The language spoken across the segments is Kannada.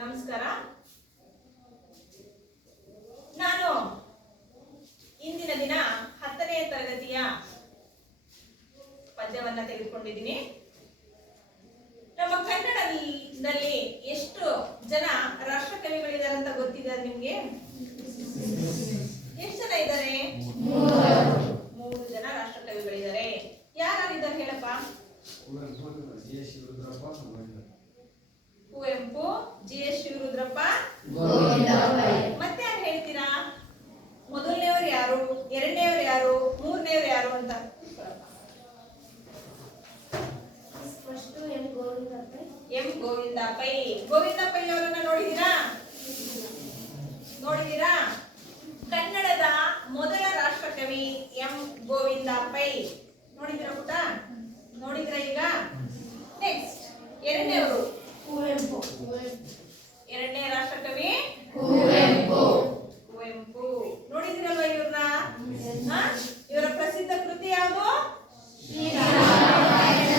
ನಮಸ್ಕಾರ. ನಾನು ಇಂದಿನ ದಿನ 10ನೇ ತರಗತಿಯ ಪದ್ಯವನ್ನ ತೆಗೆದುಕೊಂಡಿದ್ದೀನಿ. ನಮ್ಮ ಕನ್ನಡದಲ್ಲಿ ಎಷ್ಟು ಜನ ರಾಷ್ಟ್ರಕವಿಗಳಿದ್ದಾರೆ ಅಂತ ಗೊತ್ತಿದೆ ನಿಮ್ಗೆ? ಎಷ್ಟು ಜನ ಇದ್ದಾರೆ? 3 ಜನ ರಾಷ್ಟ್ರಕವಿಗಳಿದ್ದಾರೆ. ಯಾರಿದ್ದಾರೆ ಹೇಳಪ್ಪ? ಕುವೆಂಪು, ಜಿ.ಎಸ್. ಶಿವರುದ್ರಪ್ಪ, ಮತ್ತೆ ಯಾರು ಹೇಳ್ತೀರಾ? ಮೊದಲನೇವರು ಯಾರು, ಎರಡನೇವರು ಯಾರು, ಮೂರನೇವರು ಯಾರು ಅಂತ? ಎಂ ಗೋವಿಂದ ಪೈ. ಗೋವಿಂದ ಪೈ ಅವರನ್ನ ನೋಡಿದೀರಾ? ಕನ್ನಡದ ಮೊದಲ ರಾಷ್ಟ್ರಕವಿ ಎಂ ಗೋವಿಂದ ಪೈ. ನೋಡಿದಿರಾ ಪುಟ? ನೋಡಿದ್ರಾ ಈಗ? ನೆಕ್ಸ್ಟ್ ಎರಡನೇವರು ಕುವೆಂಪು. ಎರಡನೇ ರಾಷ್ಟ್ರಕವಿ ಕುವೆಂಪು. ನೋಡಿದಿರಲ್ವಾ ಇವ್ರನ್ನ? ಇವರ ಪ್ರಸಿದ್ಧ ಕೃತಿ ಯಾವುದು? ಶ್ರೀರಾಮಾಯಣ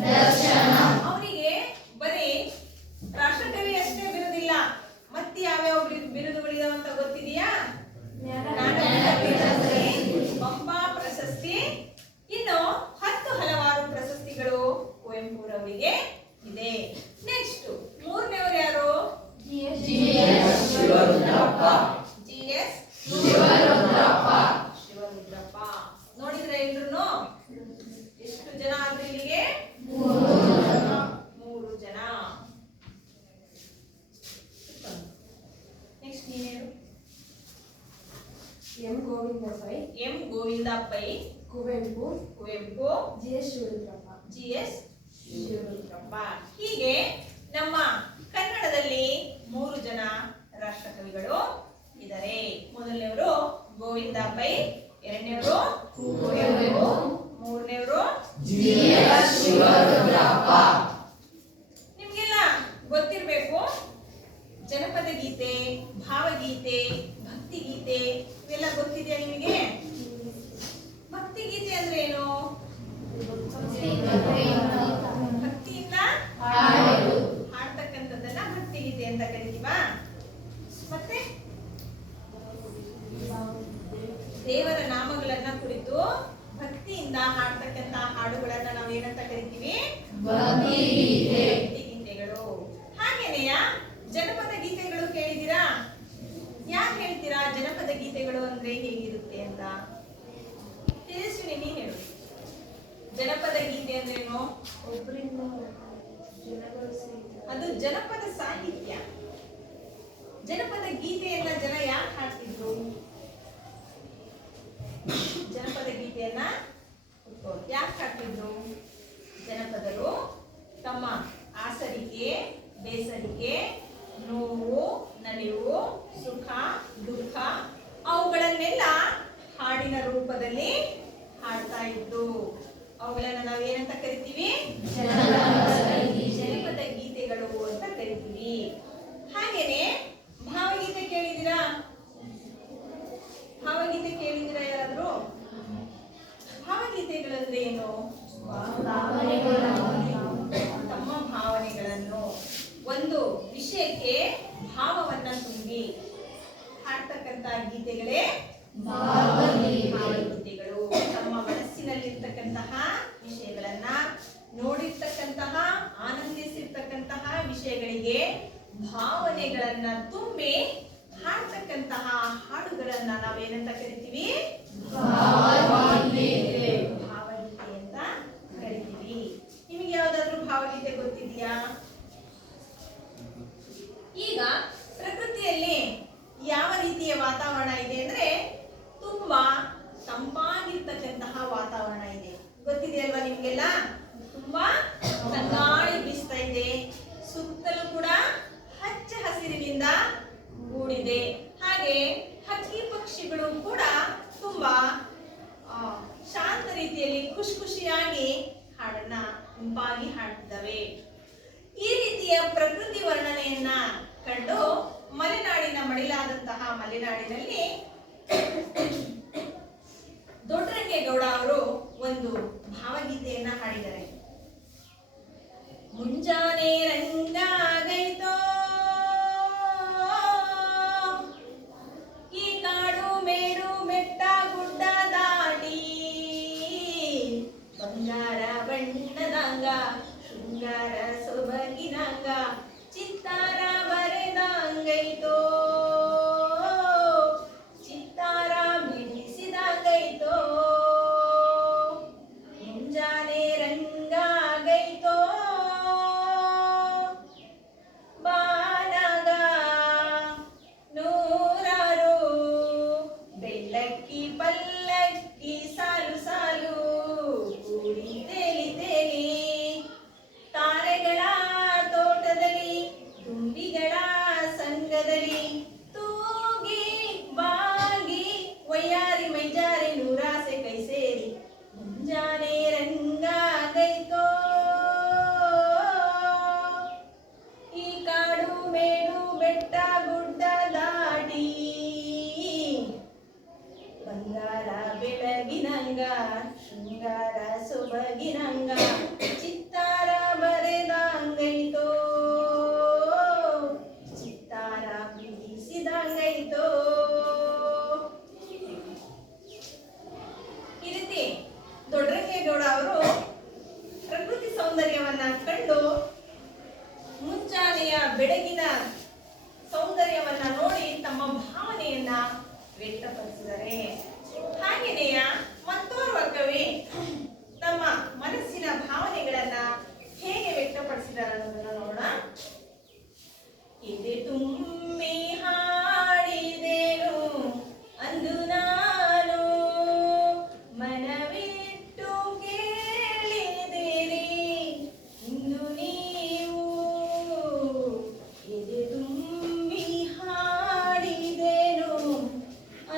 ದರ್ಶನ. ಅವರಿಗೆ ಬರೀ ರಾಷ್ಟ್ರಕವಿ ಅಷ್ಟೇ ಬಿರುದಿಲ್ಲ, ಮತ್ತೆ ಯಾವ್ಯಾವ ಬಿರುದುಗಳಿದಾವ ಅಂತ ಗೊತ್ತಿದೆಯಾ? ಪಂಪ ಪ್ರಶಸ್ತಿ, ಇನ್ನು ಹಲವಾರು ಪ್ರಶಸ್ತಿಗಳು ಕುವೆಂಪುರವರಿಗೆ ಇದೆ. ನೆಕ್ಸ್ಟ್ ಮೂರನೇವರು ಯಾರು? ಜಿ.ಎಸ್. ಶಿವರುದ್ರಪ್ಪ. ನೋಡಿದ್ರೆ ಎಲ್ರು ಎಷ್ಟು ಜನ ಆದ್ರೆ ಇಲ್ಲಿಗೆ? 3 ಜನ. ನೆಕ್ಸ್ಟ್ ನೀನೇನು? M Govinda Pai, Kuvempu, G S. ಶಿವರುದ್ರಪ್ಪ. ಹೀಗೆ ನಮ್ಮ ಕನ್ನಡದಲ್ಲಿ 3 ಜನ ರಾಷ್ಟ್ರಕವಿಗಳು ಇದ್ದಾರೆ. ಮೊದಲನೇವರು ಗೋವಿಂದ ಪೈ, ಎರಡನೇವರು ಕುವೆಂಪು, ಮೂರನೇವರು ಜಿ.ಎಸ್. ಶಿವರುದ್ರಪ್ಪ. ನಿಮ್ಗೆಲ್ಲ ಗೊತ್ತಿರಬೇಕು, ಜನಪದ ಗೀತೆ, ಭಾವಗೀತೆ, ಭಕ್ತಿಗೀತೆ ಇವೆಲ್ಲ ಗೊತ್ತಿದೆಯಾ ನಿಮಗೆ? ಭಕ್ತಿಗೀತೆ ಅಂದ್ರೆ ಏನು? ಭಕ್ತಿಯಿಂದ ಹಾಡ್ತಕ್ಕಂಥದ್ದನ್ನ ಭಕ್ತಿಗೀತೆ ಅಂತ ಕರಿತೀವಾ? ಮತ್ತೆ ದೇವರ ನಾಮಗಳನ್ನ ಕುರಿತು ಭಕ್ತಿಯಿಂದ ಹಾಡ್ತಕ್ಕಂಥ ಹಾಡುಗಳನ್ನ ನಾವು ಏನಂತ ಕರಿತೀವಿ? ಭಕ್ತಿಗೀತೆಗಳು. ಹಾಗೇನೆಯ ಜನಪದ ಗೀತೆಗಳು ಕೇಳಿದಿರಾ? ಯಾಕೆ ಹೇಳ್ತೀರಾ ಜನಪದ ಗೀತೆಗಳು ಅಂದ್ರೆ ಹೇಗಿರುತ್ತೆ ಅಂತ? ತಿಳಿಸ್ತೀನಿ, ನೀ ಹೇಳು. ಜನಪದ ಗೀತೆ ಅಂದ್ರೇನು? ಅದು ಜನಪದ ಸಾಹಿತ್ಯ. ಜನಪದ ಗೀತೆಯನ್ನ ಜನ ಯಾಕೆ ಹಾಡ್ತಿದ್ರು? ಜನಪದ ಗೀತೆಯನ್ನ ಯಾಕೆ ಹಾಡ್ತಿದ್ರು? ಜನಪದರು ತಮ್ಮ ಆಸರಿಕೆ, ಬೇಸರಿಕೆ, ನೋವು, ನಲಿವು, ಸುಖ, ದುಃಖ ಅವುಗಳನ್ನೆಲ್ಲ ಹಾಡಿನ ರೂಪದಲ್ಲಿ ಹಾಡ್ತಾ ಇದ್ರು. ಅವುಗಳನ್ನ ನಾವು ಏನಂತ ಕರಿತೀವಿ? ಜನಪದ ಗೀತೆಗಳು ಅಂತ ಕರಿತೀವಿ. ಹಾಗೇನೆ ಭಾವಗೀತೆ ಕೇಳಿದಿರಾ? ಯಾರಾದ್ರೂ? ಭಾವಗೀತೆಗಳಂದ್ರೆ ಏನು? ತಮ್ಮ ಭಾವನೆಗಳನ್ನು ಒಂದು ವಿಷಯಕ್ಕೆ ಭಾವವನ್ನ ತುಂಬಿ ಹಾಡ್ತಕ್ಕಂತ ಗೀತೆಗಳೇ ಭಾವಗೀತೆಗಳು. ತಮ್ಮ ಮನಸ್ಸಿನಲ್ಲಿರ್ತಕ್ಕಂತಹ ವಿಷಯಗಳನ್ನ, ನೋಡಿರ್ತಕ್ಕಂತಹ, ಆನಂದಿಸಿರ್ತಕ್ಕಂತಹ ವಿಷಯಗಳಿಗೆ ಭಾವನೆಗಳನ್ನ ತುಂಬಿ ಹಾಡ್ತಕ್ಕಂತಹ ಹಾಡುಗಳನ್ನ ನಾವೇನಂತ ಕರಿತೀವಿ? ಭಾವಗೀತೆ ಅಂತ ಕರಿತೀವಿ. ನಿಮಗೆ ಯಾವ್ದಾದ್ರು ಭಾವಗೀತೆ ಗೊತ್ತಿದೆಯಾ? ಈಗ ಪ್ರಕೃತಿಯಲ್ಲಿ ಯಾವ ರೀತಿಯ ವಾತಾವರಣ ಇದೆ ಅಂದ್ರೆ ತುಂಬಾ ತಂಪಾಗಿರ್ತಕ್ಕಂತಹ ವಾತಾವರಣ ಇದೆ. ಗೊತ್ತಿದೆ ಅಲ್ವಾ ನಿಮ್ಗೆಲ್ಲ? ತುಂಬಾ ತಂಗಾಳಿ ಬೀಸ್ತಾ ಇದೆ. ಸುತ್ತಲೂ ಕೂಡ ಹಚ್ಚ ಹಸಿರಿನಿಂದ ಕೂಡಿದೆ. ಹಾಗೆ ಹಕ್ಕಿ ಪಕ್ಷಿಗಳು ಕೂಡ ತುಂಬಾ ಶಾಂತ ರೀತಿಯಲ್ಲಿ ಖುಷಿಯಾಗಿ ಹಾಡನ್ನ ಇಂಪಾಗಿ ಹಾಡ್ತಿದ್ದಾವೆ. ಈ ರೀತಿಯ ಪ್ರಕೃತಿ ವರ್ಣನೆಯನ್ನ ಕಂಡು ಮಲೆನಾಡಿನ ಮಡಿಲಾದಂತಹ ಮಲೆನಾಡಿನಲ್ಲಿ ದೊಡ್ಡರಂಗೇಗೌಡ ಅವರು ಒಂದು ಭಾವಗೀತೆಯನ್ನ ಹಾಡಿದ್ದಾರೆ. ಮುಂಜಾನೆ ರಂಗ ಶೃಂಗಾರ ಸೊಬಗಿನಂಗ ಚಿತ್ತಾರ ಬರೆದಂಗೈತೋ ಚಿತ್ತಾರ ಬಿಡಿಸಿದಂಗೈತೋ ಮುಂಜಾನೆ ರಂಗಾಗೈತೋ ಬಾನಗ ನೂರಾರು ಬೆಳ್ಳಕ್ಕಿ ಪಲ್ಲಕ್ಕಿ ಸಾಲು ಸಾಲು ಕೂಡಿ ತೇಲಿ ತೇಲಿ ತಾರೆಗಳ ತೋಟದಲ್ಲಿ ತುಂಬಿಗಳ ಸಂಗದಲ್ಲಿ ತೂಗಿ ಬಾಗಿ ವಯ್ಯಾರಿ ಮೈಜಾರಿ ನೂರಾಸೆ ಕೈ ಸೇರಿ ಮುಂಜಾನೆ ರಂಗಾಗೈತೋ ಈ ಕಾಡು ಮೇಡು ಬೆಟ್ಟ ಗುಡ್ಡ ದಾಟಿ ಬಂಗಾರ ಬೆಳಗಿನಂಗ ಶೃಂಗಾರ ಸೊಬಗಿನಂಗ ಚಿತ್ತಾರ ಬರೆದಂಗೈತೋ ಚಿತ್ತಾರ ಬಿಡಿಸಿದಂಗೈತೋ. ಈ ರೀತಿ ದೊಡ್ಡರಂಗೇಗೌಡ ಅವರು ಪ್ರಕೃತಿ ಸೌಂದರ್ಯವನ್ನ ಕಂಡು ಮುಂಜಾನೆಯ ಬೆಳಗಿನ ಸೌಂದರ್ಯವನ್ನ ನೋಡಿ ತಮ್ಮ ಭಾವನೆಯನ್ನ ವ್ಯಕ್ತಪಡಿಸಿದ್ದಾರೆ. ಹಾಗೆಯೇ ಮತ್ತೋರ್ವ ಕವಿ ತಮ್ಮ ಮನಸ್ಸಿನ ಭಾವನೆಗಳನ್ನ ಹೇಗೆ ವ್ಯಕ್ತಪಡಿಸಿದ್ದಾರೆ ಅನ್ನೋದನ್ನ ನೋಡೋಣ. ಎದೆ ತುಂಬಿ ಹಾಡಿದೆನು ಅಂದು ನಾನು ಮನವಿಟ್ಟು ಕೇಳಿದಿರಿ ಇಂದು ನೀವು ಎದೆ ತುಂಬಿ ಹಾಡಿದೆನು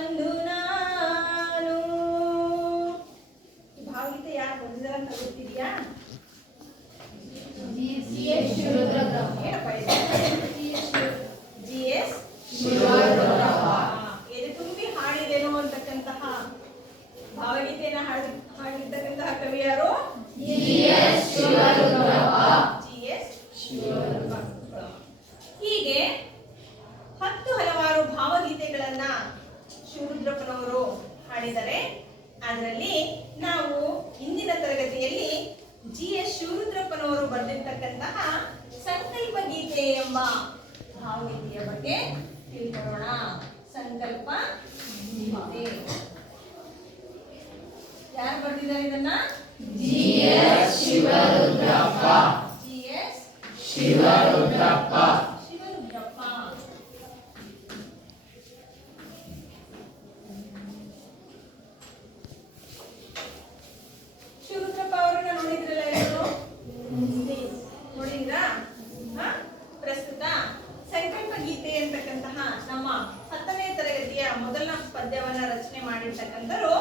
ಅಂದು ನಾನು. ಈ ಭಾವಗೀತೆ ಯಾರು ಬಂದಿದ್ದಾರೆ ಅಂತ ಗೊತ್ತಿದೆಯಾ? ಏನಪ್ಪ ಜಿ.ಎಸ್. ಎದೆ ತುಂಬಿ ಹಾಡಿದೆನು ಅಂತಕ್ಕಂತಹ ಭಾವಗೀತೆಯನ್ನು ಹಾಡಿರ್ತಕ್ಕಂತಹ ಕವಿ ಯಾರು? ಜಿ.ಎಸ್. ಹೀಗೆ ಹಲವಾರು ಭಾವಗೀತೆಗಳನ್ನ ಶಿವರುದ್ರಪ್ಪನವರು ಹಾಡಿದ್ದಾರೆ. ಅದರಲ್ಲಿ ನಾವು ಇಂದಿನ ತರಗತಿಯಲ್ಲಿ ಜಿ.ಎಸ್. ಶಿವರುದ್ರಪ್ಪನವರು ಬರೆದಿರ್ತಕ್ಕಂತಹ ಸಂಕಲ್ಪ ಗೀತೆ ಎಂಬ ಭಾವಗೀತೆಯ ಬಗ್ಗೆ ತಿಳ್ಕೊಳ್ಳೋಣ. ಸಂಕಲ್ಪ ಗೀತೆ ಯಾರು ಬರೆದಿದ್ದಾರೆ ಇದನ್ನ? ಜಿ.ಎಸ್. ಶಿವರುದ್ರಪ್ಪ. ಜಿ.ಎಸ್. ಶಿವರುದ್ರಪ್ಪ. ಶಿವರುದ್ರಪ್ಪ ಅವರನ್ನ ನೋಡಿದ್ರಲ್ಲ ಎಲ್ಲರೂ? ನೋಡಿದ್ರಾ? ಪ್ರಸ್ತುತ ಸಂಕಲ್ಪ ಗೀತೆ ಅಂತಕ್ಕಂತಹ ನಮ್ಮ 10ನೇ ತರಗತಿಯ ಮೊದಲ ಪದ್ಯವನ್ನ ರಚನೆ ಮಾಡಿರ್ತಕ್ಕಂಥರು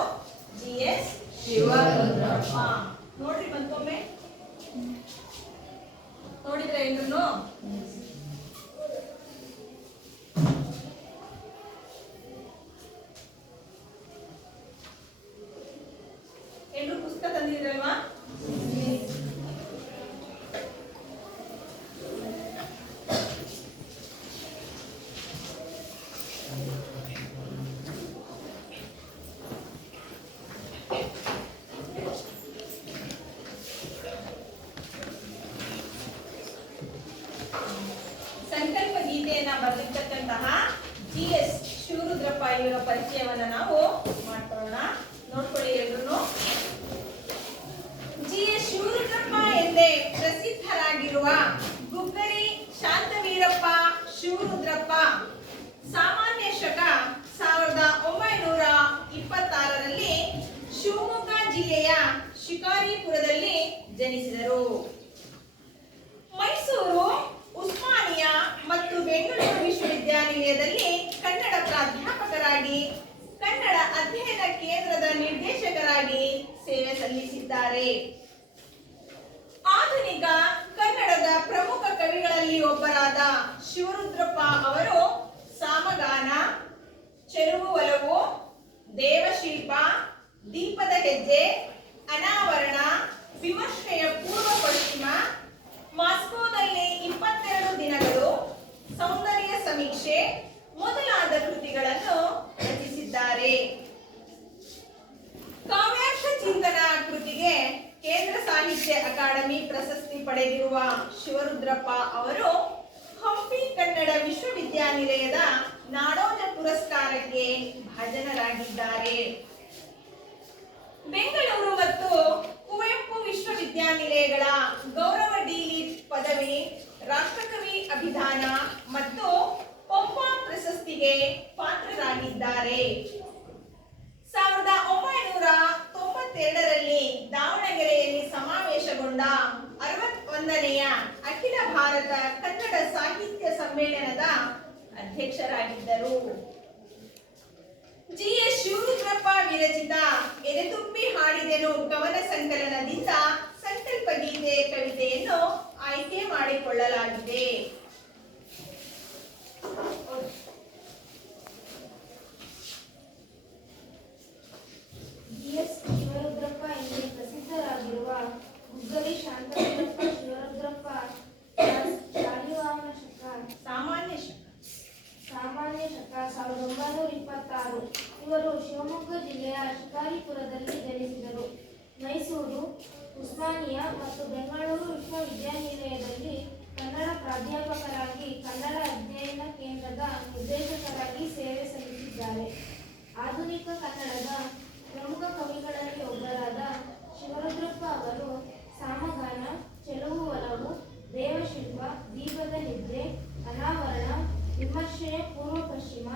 ಜಿ.ಎಸ್. ಶಿವರುದ್ರಪ್ಪ. ನೋಡ್ರಿ ಮತ್ತೊಮ್ಮೆ ನೋಡಿದ್ರ ಎಲ್ಲರೂ? ಎಲ್ಲರೂ ಪುಸ್ತಕ ತಂದಿದ್ರಲ್ವಾ? ಸಂಕಲ್ಪ ಗೀತೆಯನ್ನ ಬರೆದಿರ್ತಕ್ಕಂತಹ ಜಿ.ಎಸ್. ಶಿವರುದ್ರಪ್ಪ ಇವರ ಪರಿಚಯವನ್ನ ನಾವು ಮಾಡ್ಕೊಳ್ಳೋಣ. ನೋಡ್ಕೊಳ್ಳಿ ಎಲ್ರು. ಜಿ.ಎಸ್. ಶಿವರುದ್ರಪ್ಪ ಎಂದೇ ಪ್ರಸಿದ್ಧರಾಗಿರುವ ಗುಗ್ಗರಿ ಶಾಂತವೀರಪ್ಪ ಶಿವರುದ್ರಪ್ಪ ಸಾಮಾನ್ಯ ಶಕ 1926ರಲ್ಲಿ ಶಿವಮೊಗ್ಗ ಜಿಲ್ಲೆಯ ಶಿಕಾರಿಪುರದಲ್ಲಿ ಜನಿಸಿದರು. ಮೈಸೂರು, ಉಸ್ಮಾನಿಯಾ ಮತ್ತು ಬೆಂಗಳೂರು ವಿಶ್ವವಿದ್ಯಾನಿಲಯದಲ್ಲಿ ಕನ್ನಡ ಪ್ರಾಧ್ಯಾಪಕರಾಗಿ, ಕನ್ನಡ ಅಧ್ಯಯನ ಕೇಂದ್ರದ ನಿರ್ದೇಶಕರಾಗಿ ಸೇವೆ ಸಲ್ಲಿಸಿದ್ದಾರೆ. ಆಧುನಿಕ ಕನ್ನಡದ ಪ್ರಮುಖ ಕವಿಗಳಲ್ಲಿ ಒಬ್ಬರಾದ ಶಿವರುದ್ರಪ್ಪ ಅವರು ಸಾಮಗಾನ, ಚೆಲುವು ಒಲವು, ದೇವಶಿಲ್ಪ, ದೀಪದ ಹೆಜ್ಜೆ, ಅನಾವರಣ, ವಿಮರ್ಶೆಯ ಪೂರ್ವ ಪಶ್ಚಿಮ, ಮಾಸ್ಕೋದಲ್ಲಿ 22 ದಿನಗಳು, ಸೌಂದರ್ಯ ಸಮೀಕ್ಷೆ ಮೊದಲಾದ ಕೃತಿಗಳನ್ನು ರಚಿಸಿದ್ದಾರೆ. ಕಾವ್ಯಾರ್ಥ ಚಿಂತನ ಕೃತಿಗೆ ಕೇಂದ್ರ ಸಾಹಿತ್ಯ ಅಕಾಡೆಮಿ ಪ್ರಶಸ್ತಿ ಪ್ರಶಸ್ತಿ ಪಡೆದಿರುವ ಶಿವರುದ್ರಪ್ಪ ಅವರು ಹಂಪಿ ಕನ್ನಡ ವಿಶ್ವವಿದ್ಯಾನಿಲಯದ ನಾಡೋಜ ಪುರಸ್ಕಾರಕ್ಕೆ ಭಾಜನರಾಗಿದ್ದಾರೆ. ಬೆಂಗಳೂರು ಮತ್ತು ಕುವೆಂಪು ವಿಶ್ವವಿದ್ಯಾನಿಲಯಗಳ ಗೌರವ ಡಿ.ಲಿಟ್ ಪದವಿ, ರಾಷ್ಟ್ರಕವಿ ಅಭಿದಾನ ಮತ್ತು ಪಂಪ ಪ್ರಶಸ್ತಿಗೆ ಪಾತ್ರರಾಗಿದ್ದಾರೆ. 1992ರಲ್ಲಿ ದಾವಣಗೆರೆಯಲ್ಲಿ ಸಮಾವೇಶಗೊಂಡ 61ನೆಯ ಅಖಿಲ ಭಾರತ ಕನ್ನಡ ಸಾಹಿತ್ಯ ಸಮ್ಮೇಳನದ ಅಧ್ಯಕ್ಷರಾಗಿದ್ದರು. ಜಿ.ಎಸ್. ಶಿವರುದ್ರಪ್ಪ ವಿರಚಿತ ಎದೆತುಂಬಿ ಹಾಡಿದೆನು ಕವನ ಸಂಕಲನದಿಂದ ಸಂಕಲ್ಪ ಗೀತೆ ಕವಿತೆಯನ್ನು ಆಯ್ಕೆ ಮಾಡಿಕೊಳ್ಳಲಾಗಿದೆ. ಜಿ.ಎಸ್. ಶಿವರುದ್ರಪ್ಪ ಎಂದೇ ಪ್ರಸಿದ್ಧರಾಗಿರುವ ಗುಗ್ಗಲಿ ಶಾಂತಲಿಂಗಪ್ಪ ಶಿವರುದ್ರಪ್ಪ ಸಾಮಾನ್ಯ ಶಕ 1926. ಇವರು ಶಿವಮೊಗ್ಗ ಜಿಲ್ಲೆಯ ಶಿಕಾರಿಪುರದಲ್ಲಿ ಜನಿಸಿದರು. ಮೈಸೂರು, ಉಸ್ಮಾನಿಯಾ ಮತ್ತು ಬೆಂಗಳೂರು ವಿಶ್ವವಿದ್ಯಾನಿಲಯದಲ್ಲಿ ಕನ್ನಡ ಪ್ರಾಧ್ಯಾಪಕರಾಗಿ, ಕನ್ನಡ ಅಧ್ಯಯನ ಕೇಂದ್ರದ ನಿರ್ದೇಶಕರಾಗಿ ಸೇವೆ ಸಲ್ಲಿಸಿದ್ದಾರೆ. ಆಧುನಿಕ ಕನ್ನಡದ ಪ್ರಮುಖ ಕವಿಗಳಲ್ಲಿ ಒಬ್ಬರಾದ ಶಿವರುದ್ರಪ್ಪ ಅವರು ಸಾಮಗಾನ, ಚೆಲುವು ಒಲವು, ದೇವಶಿಲ್ಪ, ದೀಪದ ನಿದ್ರೆ, ಅನಾವರಣ, ವಿಮರ್ಶೆಯ ಪೂರ್ವ ಪಶ್ಚಿಮ,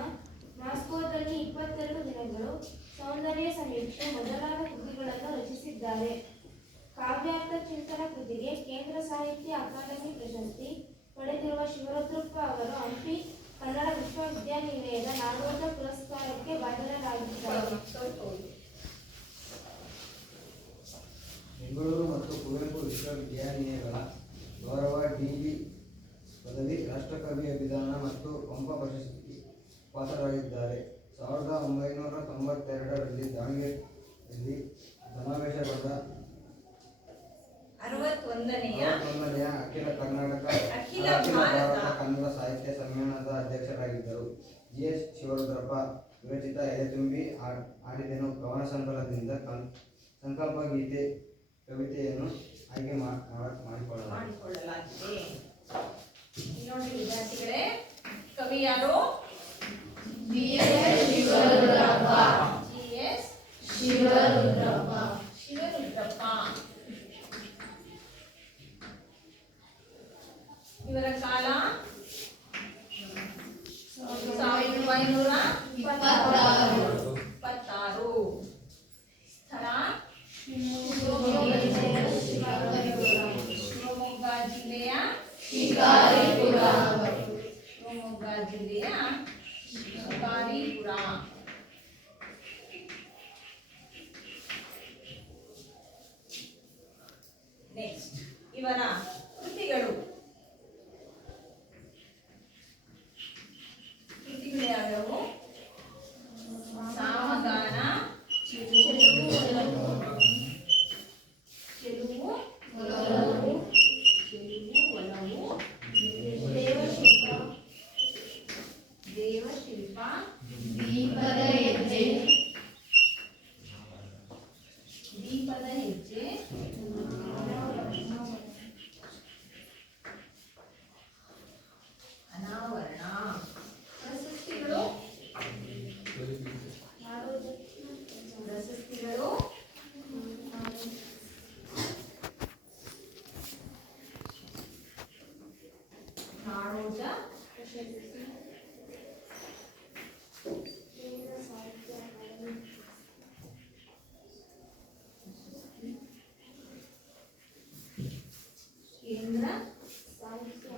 ಮಾಸ್ಕೋದಲ್ಲಿ 22 ದಿನಗಳು, ಸೌಂದರ್ಯ ಸಮೀಕ್ಷೆ ಮೊದಲಾದ ಕೃತಿಗಳನ್ನು ರಚಿಸಿದ್ದಾರೆ. ಕಾವ್ಯಾರ್ಥ ಚಿಂತನ ಕೃತಿಗೆ ಕೇಂದ್ರ ಸಾಹಿತ್ಯ ಅಕಾಡೆಮಿ ಪ್ರಶಸ್ತಿ ಪಡೆದಿರುವ ಶಿವರುದ್ರಪ್ಪ ಅವರು ಹಂಪಿ ಕನ್ನಡ ವಿಶ್ವವಿದ್ಯಾನಿಲಯದ ನಾಡೋಜ ಪುರಸ್ಕಾರಕ್ಕೆ ಭಾಜನರಾಗಿದ್ದಾರೆ. ಬೆಂಗಳೂರು ಮತ್ತು ಕುವೆಂಪು ವಿಶ್ವವಿದ್ಯಾನಿಲಯಗಳ ಗೌರವ ಡಿ.ಲಿಟ್ ಪದವಿ, ರಾಷ್ಟ್ರಕವಿ ಅಭಿದಾನ ಮತ್ತು ಪಂಪ ಪ್ರಶಸ್ತಿಗೆ ಪಾತ್ರರಾಗಿದ್ದಾರೆ. 1992ರಲ್ಲಿ ದಾವಣಗೆರೆಯಲ್ಲಿ ಸಮಾವೇಶಗೊಂಡ 61ನೆಯ ಅಖಿಲ ಭಾರತ ಕನ್ನಡ ಸಾಹಿತ್ಯ ಸಮ್ಮೇಳನದ ಅಧ್ಯಕ್ಷರಾಗಿದ್ದರು. ಜಿ.ಎಸ್. ಶಿವರುದ್ರಪ್ಪ ವಿರಚಿತ ಎದೆತುಂಬಿ ಹಾಡಿದೆನು ಕವನ ಸಂಕಲನದಿಂದ ಸಂಕಲ್ಪ ಗೀತೆ ಕವಿತೆಯನ್ನು ಆಯ್ಕೆ ಮಾಡಿಕೊಳ್ಳಲಾಗಿದೆ. ನೋಡಿ ವಿದ್ಯಾರ್ಥಿಗಳೇ, ಕವಿ ಯಾರು? ಜಿ.ಎಸ್. ಶಿವರುದ್ರಪ್ಪ. ಇವರ ಕಾಲ 1926. ಸ್ಥಳ ಶಿವಮೊಗ್ಗ ಜಿಲ್ಲೆಯ ಶಿಕಾರಿಪುರ. ನೆಕ್ಸ್ಟ್ ಇವರ ಕೃತಿಗಳು ಯಾವುವು? ಸಾಮಗಾನ, ಚೆಲುವು ಒಲವು, ದೇವಶಿಲ್ಪ, ದೀಪದ ಹೆಜ್ಜೆ, ಅನಾವರಣ. ಪ್ರಶಸ್ತಿಗಳು ನಾಡೋಜ ಕೇಂದ್ರ ಸಾಹಿತ್ಯ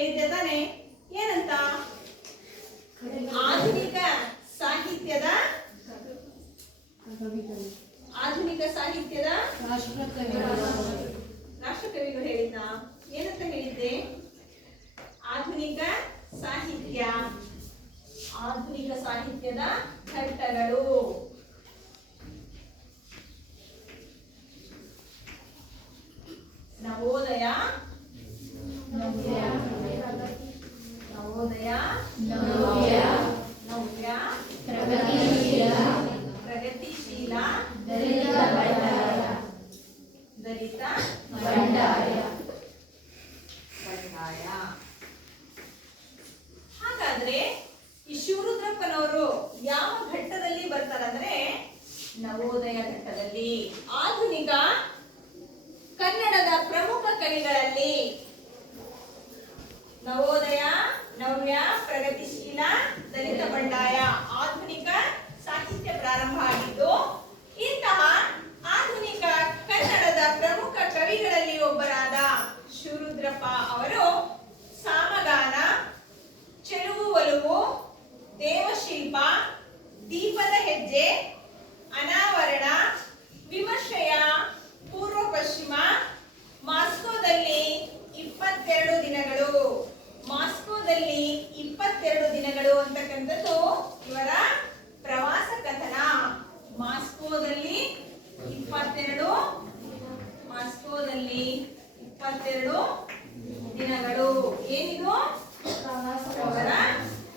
ಹೇಳಿದ್ದೆ ತಾನೆ, ಏನಂತ? ಆಧುನಿಕ ಸಾಹಿತ್ಯದ ರಾಷ್ಟ್ರಕವಿಗಳು ಹೇಳಿದ್ನ? ಏನಂತ ಹೇಳಿದ್ದೆ? ಆಧುನಿಕ ಸಾಹಿತ್ಯದ ಘಟ್ಟಗಳು. ನವೋದಯ, ನವ್ಯ, ಪ್ರಗತಿಶೀಲ, ದಲಿತ ಬಂಡಾಯ. ಹಾಗಾದ್ರೆ ಈ ಶಿವರುದ್ರಪ್ಪನವರು ಯಾವ ಘಟ್ಟದಲ್ಲಿ ಬರ್ತಾರಂದ್ರೆ ನವೋದಯ ಘಟ್ಟದಲ್ಲಿ. ಆಧುನಿಕ ಕನ್ನಡದ ಪ್ರಮುಖ ಕವಿಗಳಲ್ಲಿ ನವೋದಯ, ನವ್ಯ, ಪ್ರಗತಿಶೀಲ, ದಲಿತ ಬಂಡಾಯ ಆಧುನಿಕ ಸಾಹಿತ್ಯ ಪ್ರಾರಂಭ ಆಗಿದ್ದು, ಇಂತಹ ಆಧುನಿಕ ಕನ್ನಡದ ಪ್ರಮುಖ ಕವಿಗಳಲ್ಲಿ ಒಬ್ಬರಾದ ಶಿವರುದ್ರಪ್ಪ ಅವರು ಸಾಮಗಾನ, ಚೆಲುವು ಒಲುವು, ದೇವಶಿಲ್ಪ, ದೀಪದ ಹೆಜ್ಜೆ, ಅನಾವರಣ, ವಿಮರ್ಶೆಯ ಪೂರ್ವ ಪಶ್ಚಿಮ, ಮಾಸ್ಕೋದಲ್ಲಿ 22 ದಿನಗಳು, ಮಾಸ್ಕೋದಲ್ಲಿ 22 ದಿನಗಳು ಅಂತಕ್ಕಂಥದ್ದು ಇವರ ಪ್ರವಾಸ ಕಥನ. ಮಾಸ್ಕೋದಲ್ಲಿ 22 ದಿನಗಳು. ಏನಿದು? ಅವರ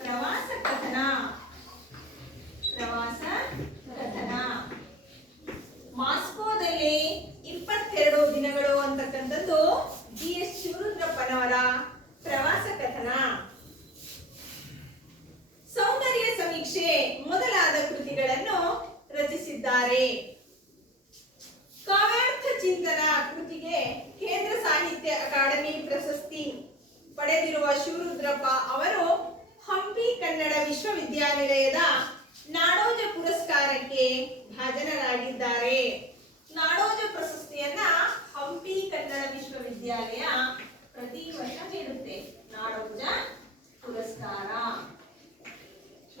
ಪ್ರವಾಸ ಕಥನ. ಮಾಸ್ಕೋದಲ್ಲಿ 22 ದಿನಗಳು ಅಂತಕ್ಕಂಥದ್ದು GS ಶಿವರುದ್ರಪ್ಪನವರ ಪ್ರವಾಸ ಕಥನ. ಸೌಂದರ್ಯ ಸಮೀಕ್ಷೆ ಮೊದಲಾದ ಕೃತಿಗಳನ್ನು ರಚಿಸಿದ್ದಾರೆ. ಕಾವ್ಯಾರ್ಥ ಚಿಂತನ ಕೃತಿಗೆ ಕೇಂದ್ರ ಸಾಹಿತ್ಯ ಅಕಾಡೆಮಿ ಪ್ರಶಸ್ತಿ ಪಡೆದಿರುವ ಶಿವರುದ್ರಪ್ಪ ಅವರು ಹಂಪಿ ಕನ್ನಡ ವಿಶ್ವವಿದ್ಯಾನಿಲಯದ ನಾಡೋಜ ಪುರಸ್ಕಾರಕ್ಕೆ ಭಾಜನರಾಗಿದ್ದಾರೆ. ನಾಡೋಜ ಪ್ರಶಸ್ತಿಯನ್ನ ಹಂಪಿ ಕನ್ನಡ ವಿಶ್ವವಿದ್ಯಾಲಯ ಪ್ರತಿ ವರ್ಷ ನೀಡುತ್ತೆ. ನಾಡೋಜ ಪುರಸ್ಕಾರ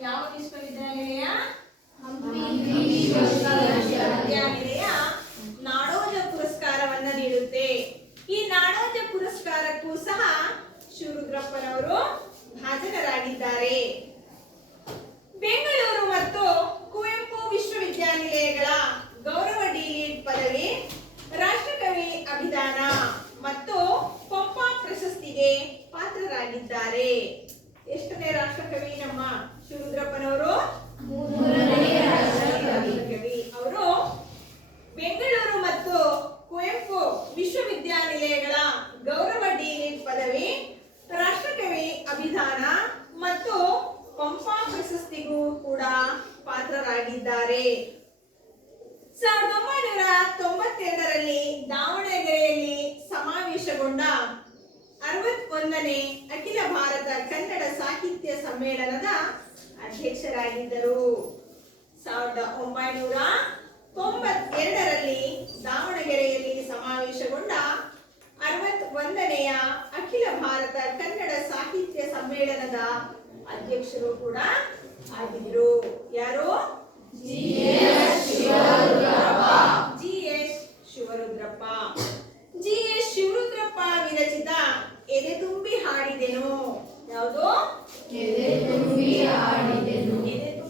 ಯಾವ ವಿಶ್ವವಿದ್ಯಾನಿಲಯ? ಹಂಪಿ ವಿಶ್ವವಿದ್ಯಾನಿಲಯ ನಾಡೋಜ ಪುರಸ್ಕಾರವನ್ನ ನೀಡುತ್ತೆ. ಈ ನಾಡೋಜ ಪುರಸ್ಕಾರಕ್ಕೂ ಸಹ ಶಿವರುದ್ರಪ್ಪನವರು ಭಾಜನರಾಗಿದ್ದಾರೆ. ಬೆಂಗಳೂರು ಮತ್ತು ಕುವೆಂಪು ವಿಶ್ವವಿದ್ಯಾನಿಲಯಗಳ ಗೌರವ ಡಿ.ಲಿಟ್ ಪದವಿ, ರಾಷ್ಟ್ರಕವಿ ಅಭಿದಾನ ಮತ್ತು ಪಂಪ ಪ್ರಶಸ್ತಿಗೆ ಪಾತ್ರರಾಗಿದ್ದಾರೆ. ಎಷ್ಟನೇ ರಾಷ್ಟ್ರಕವಿ ನಮ್ಮ ಶಿವರುದ್ರಪ್ಪನವರು? 3ನೇ ರಾಷ್ಟ್ರಕವಿ. ಅವರು ಬೆಂಗಳೂರು ಮತ್ತು ಕುವೆಂಪು ವಿಶ್ವವಿದ್ಯಾನಿಲಯಗಳ ಗೌರವ ಡಿ.ಲಿಟ್ ಪದವಿ, ರಾಷ್ಟ್ರಕವಿ ಅಭಿದಾನ ಮತ್ತು ಪಂಪ ಪ್ರಶಸ್ತಿಗೂ ಕೂಡ ಪಾತ್ರರಾಗಿದ್ದಾರೆ. 1992ರಲ್ಲಿ ದಾವಣಗೆರೆಯಲ್ಲಿ ಸಮಾವೇಶಗೊಂಡ 61ನೇ ಅಖಿಲ ಭಾರತ ಕನ್ನಡ ಸಾಹಿತ್ಯ ಸಮ್ಮೇಳನದ ಅಧ್ಯಕ್ಷರಾಗಿದ್ದರು. 1992ರಲ್ಲಿ ದಾವಣಗೆರೆಯಲ್ಲಿ ಸಮಾವೇಶಗೊಂಡ 61ನೆಯ ಅಖಿಲ ಭಾರತ ಕನ್ನಡ ಸಾಹಿತ್ಯ ಸಮ್ಮೇಳನದ ಅಧ್ಯಕ್ಷರು ಕೂಡ ಆಗಿದ್ರು. ಯಾರು? GS ಶಿವರುದ್ರಪ್ಪ. GS ಶಿವರುದ್ರಪ್ಪ ವಿರಚಿತ ಎದೆ ತುಂಬಿ ಹಾಡಿದೆನು. ಯಾವುದು? ಎದೆ ತುಂಬಿ ಹಾಡಿದೆನು. ಏನಿದು?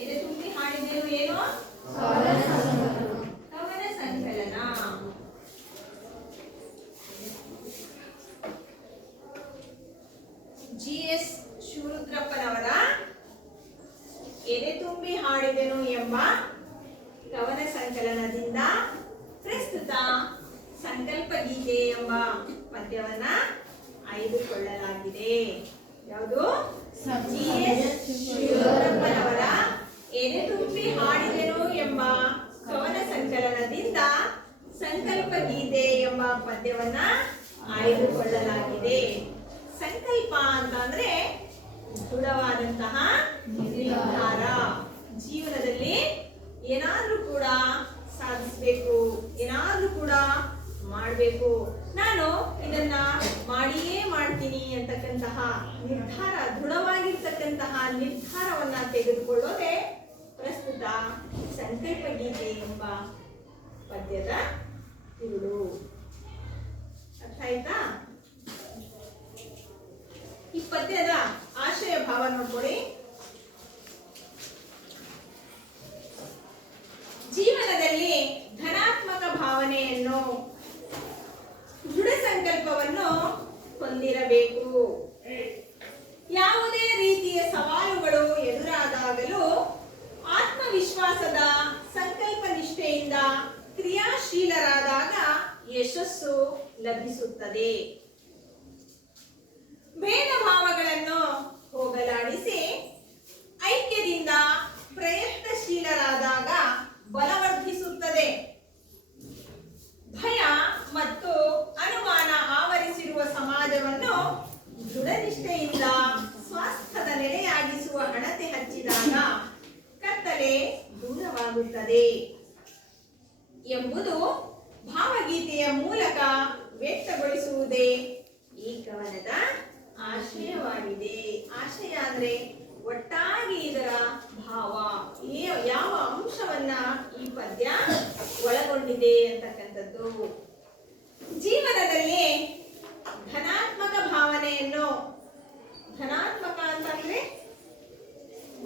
ಎದೆ ತುಂಬಿ ಹಾಡಿದೆನು ಏನು? ಕವನ ಸಂಕಲನ. GS ಶಿವರುದ್ರಪ್ಪನವರ ಎದೆ ತುಂಬಿ ಹಾಡಿದೆನು ಎಂಬ ಕವನ ಸಂಕಲನದಿಂದ ಪ್ರಸ್ತುತ ಸಂಕಲ್ಪ ಗೀತೆ ಎಂಬ ಪದ್ಯವನ್ನ ಆಯ್ದುಕೊಳ್ಳಲಾಗಿದೆ. ಯಾವುದು? GS ಶಿವರುದ್ರಪ್ಪನವರ ಎದೆ ತುಂಬಿ ಹಾಡಿದೆನು ಎಂಬ ಕವನ ಸಂಕಲನದಿಂದ ಸಂಕಲ್ಪ ಗೀತೆ ಎಂಬ ಪದ್ಯವನ್ನ ಆಯ್ದುಕೊಳ್ಳಲಾಗಿದೆ. ಸಂಕಲ್ಪ ಅಂತಂದ್ರೆ ದೃಢವಾದಂತಹ ನಿರ್ಧಾರ. ಜೀವನದಲ್ಲಿ ಏನಾದ್ರೂ ಕೂಡ ಕೂಡ ಸಾಧಿಸಬೇಕು, ಏನಾದ್ರೂ ಕೂಡ ಮಾಡಬೇಕು, ನಾನು ಇದನ್ನ ಮಾಡಿಯೇ ಮಾಡ್ತೀನಿ ಅಂತಕ್ಕಂತಹ ನಿರ್ಧಾರ, ದೃಢವಾಗಿರ್ತಕ್ಕಂತಹ ನಿರ್ಧಾರವನ್ನ ತೆಗೆದುಕೊಳ್ಳೋದೇ ಪ್ರಸ್ತುತ ಸಂಕಲ್ಪ ಗೀತೆ ಎಂಬ ಪದ್ಯದ ತಿರುಳು. ಅರ್ಥ ಆಯ್ತಾ? ಈ ಪದ್ಯದ ಆಶಯ ಭಾವ ನೋಡ್ಕೊಳ್ಳಿ. ಜೀವನದಲ್ಲಿ ಧನಾತ್ಮಕ ಭಾವನೆಯನ್ನು, ದೃಢ ಸಂಕಲ್ಪವನ್ನು ಹೊಂದಿರಬೇಕು. ಯಾವುದೇ ರೀತಿಯ ಸವಾಲುಗಳು ಎದುರಾದಾಗಲೂ ಆತ್ಮವಿಶ್ವಾಸದ ಸಂಕಲ್ಪ ನಿಷ್ಠೆಯಿಂದ ಕ್ರಿಯಾಶೀಲರಾದಾಗ ಯಶಸ್ಸು ಲಭಿಸುತ್ತದೆ. ಭೇದ ಭಾವಗಳನ್ನು ಹೋಗಲಾಡಿಸಿ ಐಕ್ಯದಿಂದ ಪ್ರಯತ್ನಶೀಲರಾದಾಗ ಬಲವರ್ಧಿಸುತ್ತದೆ. ಭಯ ಮತ್ತು ಅನುಮಾನ ಆವರಿಸಿರುವ ಸಮಾಜವನ್ನು ದೃಢನಿಷ್ಠೆಯಿಂದ ಸ್ವಾಸ್ಥ್ಯದ ನೆಲೆಯಾಗಿಸುವ ಹಣತೆ ಹಚ್ಚಿದಾಗ ಕತ್ತಲೆ ದೂರವಾಗುತ್ತದೆ ಎಂಬುದು ಭಾವಗೀತೆಯ ಮೂಲಕ ವ್ಯಕ್ತಗೊಳಿಸುವುದೇ ಈ ಕವನದ ಆಶಯವಾಗಿದೆ. ಆಶಯ ಅಂದ್ರೆ ಒಟ್ಟಾಗಿ ಇದರ ಭಾವ, ಯಾವ ಅಂಶವನ್ನ ಈ ಪದ್ಯ ಒಳಗೊಂಡಿದೆ ಅಂತಕ್ಕಂಥದ್ದು. ಜೀವನದಲ್ಲಿ ಧನಾತ್ಮಕ ಭಾವನೆಯನ್ನು, ಧನಾತ್ಮಕ ಅಂತಂದ್ರೆ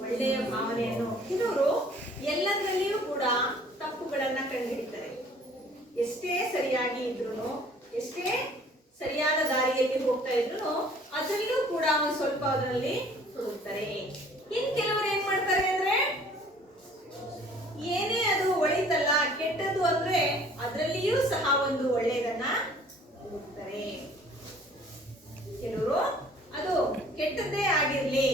ಒಳ್ಳೆಯ ಭಾವನೆಯನ್ನು, ಕೆಲವರು ಎಲ್ಲದರಲ್ಲಿಯೂ ಕೂಡ ತಪ್ಪುಗಳನ್ನ ಕಂಡುಹಿಡಿತಾರೆ. ಎಷ್ಟೇ ಸರಿಯಾಗಿ ಇದ್ರು, ಎಷ್ಟೇ ಸರಿಯಾದ ದಾರಿಯಲ್ಲಿ ಹೋಗ್ತಾ ಇದ್ರು ಅದರಲ್ಲೂ ಕೂಡ ಒಂದು ಸ್ವಲ್ಪ ಅದರಲ್ಲಿ ಹುಡುಕ್ತಾರೆ. ಇನ್ ಕೆಲವರು ಏನ್ ಮಾಡ್ತಾರೆ ಅಂದ್ರೆ, ಏನೇ ಅದು ಒಳಿತಲ್ಲ ಕೆಟ್ಟದ್ದು ಅಂದ್ರೆ ಅದರಲ್ಲಿಯೂ ಸಹ ಒಂದು ಒಳ್ಳೆಯದನ್ನ ಹುಡುಕ್ತಾರೆ. ಕೆಲವರು ಅದು ಕೆಟ್ಟದ್ದೇ ಆಗಿರ್ಲಿ,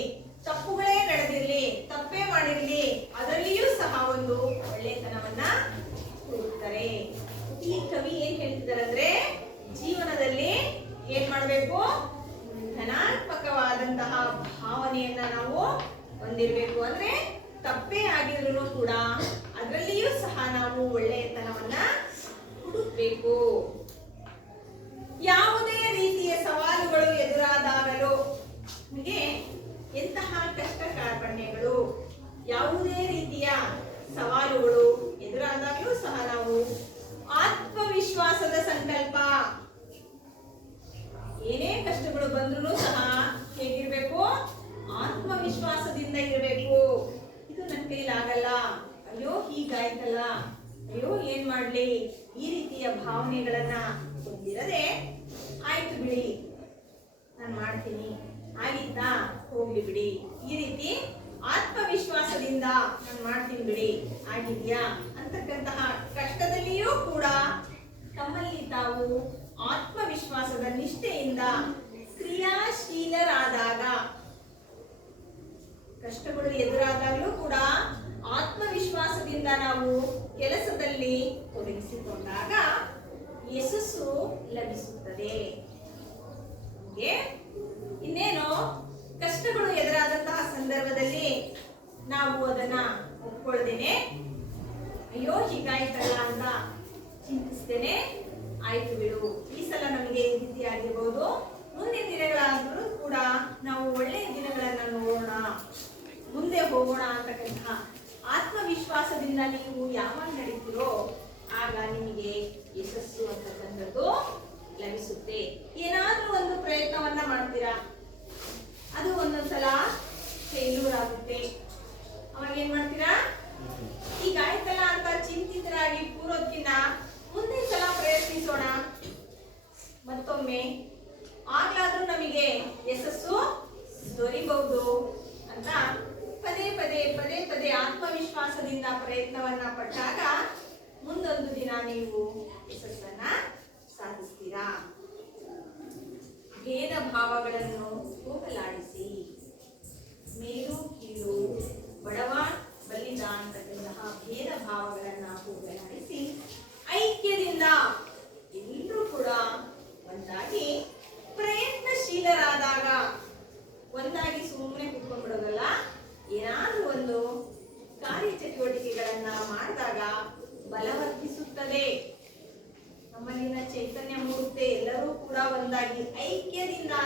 ತಪ್ಪುಗಳೇ ನಡೆದಿರ್ಲಿ, ತಪ್ಪೇ ಮಾಡಿರ್ಲಿ, ಅದರಲ್ಲಿಯೂ ಸಹ ಒಂದು ಒಳ್ಳೆತನವನ್ನ ಹುಡುಕ್ತಾರೆ. ಈ ಕವಿ ಏನ್ ಹೇಳ್ತಿದ್ದಾರೆ ಅಂದ್ರೆ, ಜೀವನದಲ್ಲಿ ಏನ್ ಮಾಡಬೇಕು, ಧನಾತ್ಮಕವಾದಂತಹ ಭಾವನೆಯನ್ನ ನಾವು ಹೊಂದಿರಬೇಕು. ಅಂದ್ರೆ ತಪ್ಪೇ ಆಗಿದ್ರು ಕೂಡ ಅದರಲ್ಲಿಯೂ ಸಹ ನಾವು ಒಳ್ಳೆಯತನವನ್ನ ಹುಡುಕ್ಬೇಕು. ಯಾವುದೇ ರೀತಿಯ ಸವಾಲುಗಳು ಎದುರಾದಾಗಲೂ, ನಮಗೆ ಎಂತಹ ಕಷ್ಟ ಕಾರ್ಪಣ್ಯಗಳು, ಯಾವುದೇ ರೀತಿಯ ಸವಾಲುಗಳು ಎದುರಾದಾಗಲೂ ಸಹ ನಾವು ಆತ್ಮವಿಶ್ವಾಸದ ಸಂಕಲ್ಪ, ಏನೇ ಕಷ್ಟಗಳು ಬಂದ್ರೂ ಸಹ ಹೇಗಿರ್ಬೇಕು, ಆತ್ಮವಿಶ್ವಾಸದಿಂದ ಇರಬೇಕು. ಇದು ನನ್ನ ಕೈಲಾಗಲ್ಲ, ಅಯ್ಯೋ ಹೀಗಾಯ್ತಲ್ಲ, ಅಯ್ಯೋ ಏನ್ ಮಾಡ್ಲಿ, ಈ ರೀತಿಯ ಭಾವನೆಗಳನ್ನ ಹೊಂದಿರದೆ ಆಯ್ತು ಬಿಡಿ ನಾನು ಮಾಡ್ತೀನಿ, ಆಗಿತ್ತಾ ಹೋಗ್ಲಿ ಬಿಡಿ, ಈ ರೀತಿ ಆತ್ಮವಿಶ್ವಾಸದಿಂದ ನಾನು ಮಾಡ್ತೀನಿ ಬಿಡಿ, ಆಗಿದ್ಯಾ ಅಂತಕ್ಕಂತಹ ಕಷ್ಟದಲ್ಲಿಯೂ ಕೂಡ ತಮ್ಮಲ್ಲಿ ತಾವು ಆತ್ಮವಿಶ್ವಾಸದ ನಿಷ್ಠೆಯಿಂದ ಕ್ರಿಯಾಶೀಲರಾದಾಗ, ಕಷ್ಟಗಳು ಎದುರಾದಾಗಲೂ ಕೂಡ ಆತ್ಮವಿಶ್ವಾಸದಿಂದ ನಾವು ಕೆಲಸದಲ್ಲಿ ತೊಡಗಿಸಿಕೊಂಡಾಗ ಯಶಸ್ಸು ಲಭಿಸುತ್ತದೆ. ಇನ್ನೇನು ಕಷ್ಟಗಳು ಎದುರಾದಂತಹ ಸಂದರ್ಭದಲ್ಲಿ ನಾವು ಅದನ್ನ ಒಪ್ಕೊಳ್ದೇನೆ ಅಯ್ಯೋ ಹೀಗಾಯ್ತಲ್ಲ ಅಂತ ಚಿಂತಿಸ್ತೇನೆ, ಆಯ್ತು ಬಿಡು ಈ ಸಲ ನಮಗೆ ಈ ರೀತಿ ಆಗಿರ್ಬೋದು, ಮುಂದಿನ ದಿನಗಳಾದ್ರೂ ಕೂಡ ನಾವು ಒಳ್ಳೆಯ ದಿನಗಳನ್ನ ನೋಡೋಣ, ಮುಂದೆ ಹೋಗೋಣ ಅಂತಕ್ಕಂತಹ ಆತ್ಮವಿಶ್ವಾಸದಿಂದ ನೀವು ಯಾವಾಗ ನಡೀತೀರೋ ಆಗ ನಿಮಗೆ ಯಶಸ್ಸು ಅಂತಕ್ಕಂಥದ್ದು ಲಭಿಸುತ್ತೆ. ಏನಾದ್ರೂ ಒಂದು ಪ್ರಯತ್ನವನ್ನ ಮಾಡ್ತೀರಾ, ಅದು ಒಂದೊಂದ್ಸಲ ಫೇಲ್ಯೂರ್ ಆಗುತ್ತೆ, ಅವಾಗ ಏನ್ ಮಾಡ್ತೀರಾ, ಈಗ ಆಯ್ತಲ್ಲ ಅಂತ ಚಿಂತಿತರಾಗಿ ಕೂರೋದ್ಕಿನ್ನ ಮುಂದಿನ ಸಲ ಪ್ರಯತ್ನಿಸೋಣ ಮತ್ತೊಮ್ಮೆ, ಆಗ್ಲಾದ್ರೂ ನಮಗೆ ಯಶಸ್ಸು ದೊರೆಯಬಹುದು ಅಂತ ಪದೇ ಪದೇ ಪದೇ ಪದೇ ಆತ್ಮವಿಶ್ವಾಸದಿಂದ ಪ್ರಯತ್ನವನ್ನ ಪಟ್ಟಾಗ ಮುಂದೊಂದು ದಿನ ನೀವು ಯಶಸ್ಸನ್ನ ಸಾಧಿಸ್ತೀರಾ. ಭೇದ ಭಾವಗಳನ್ನು ಹೋಗಲಾಡಿಸಿ, ಮೇಲು ಕೀಳು ಬಡವ ಬಲ್ಲಿದ ಅಂತಕ್ಕಂತಹ ಭೇದ ಭಾವಗಳನ್ನ ಹೋಗಲಾಡಿಸಿ ಐಕ್ಯದಿಂದ ಎಲ್ಲರೂ ಕೂಡ ಒಂದಾಗಿ ಪ್ರಯತ್ನಶೀಲರಾದಾಗ, ಒಂದಾಗಿ ಸುಮ್ಮನೆ ಕುತ್ಕೊಂಡ್ಬಿಡೋದಲ್ಲ, ಏನಾದ್ರೂ ಒಂದು ಕಾರ್ಯಚಟುವಟಿಕೆಗಳನ್ನ ಮಾಡಿದಾಗ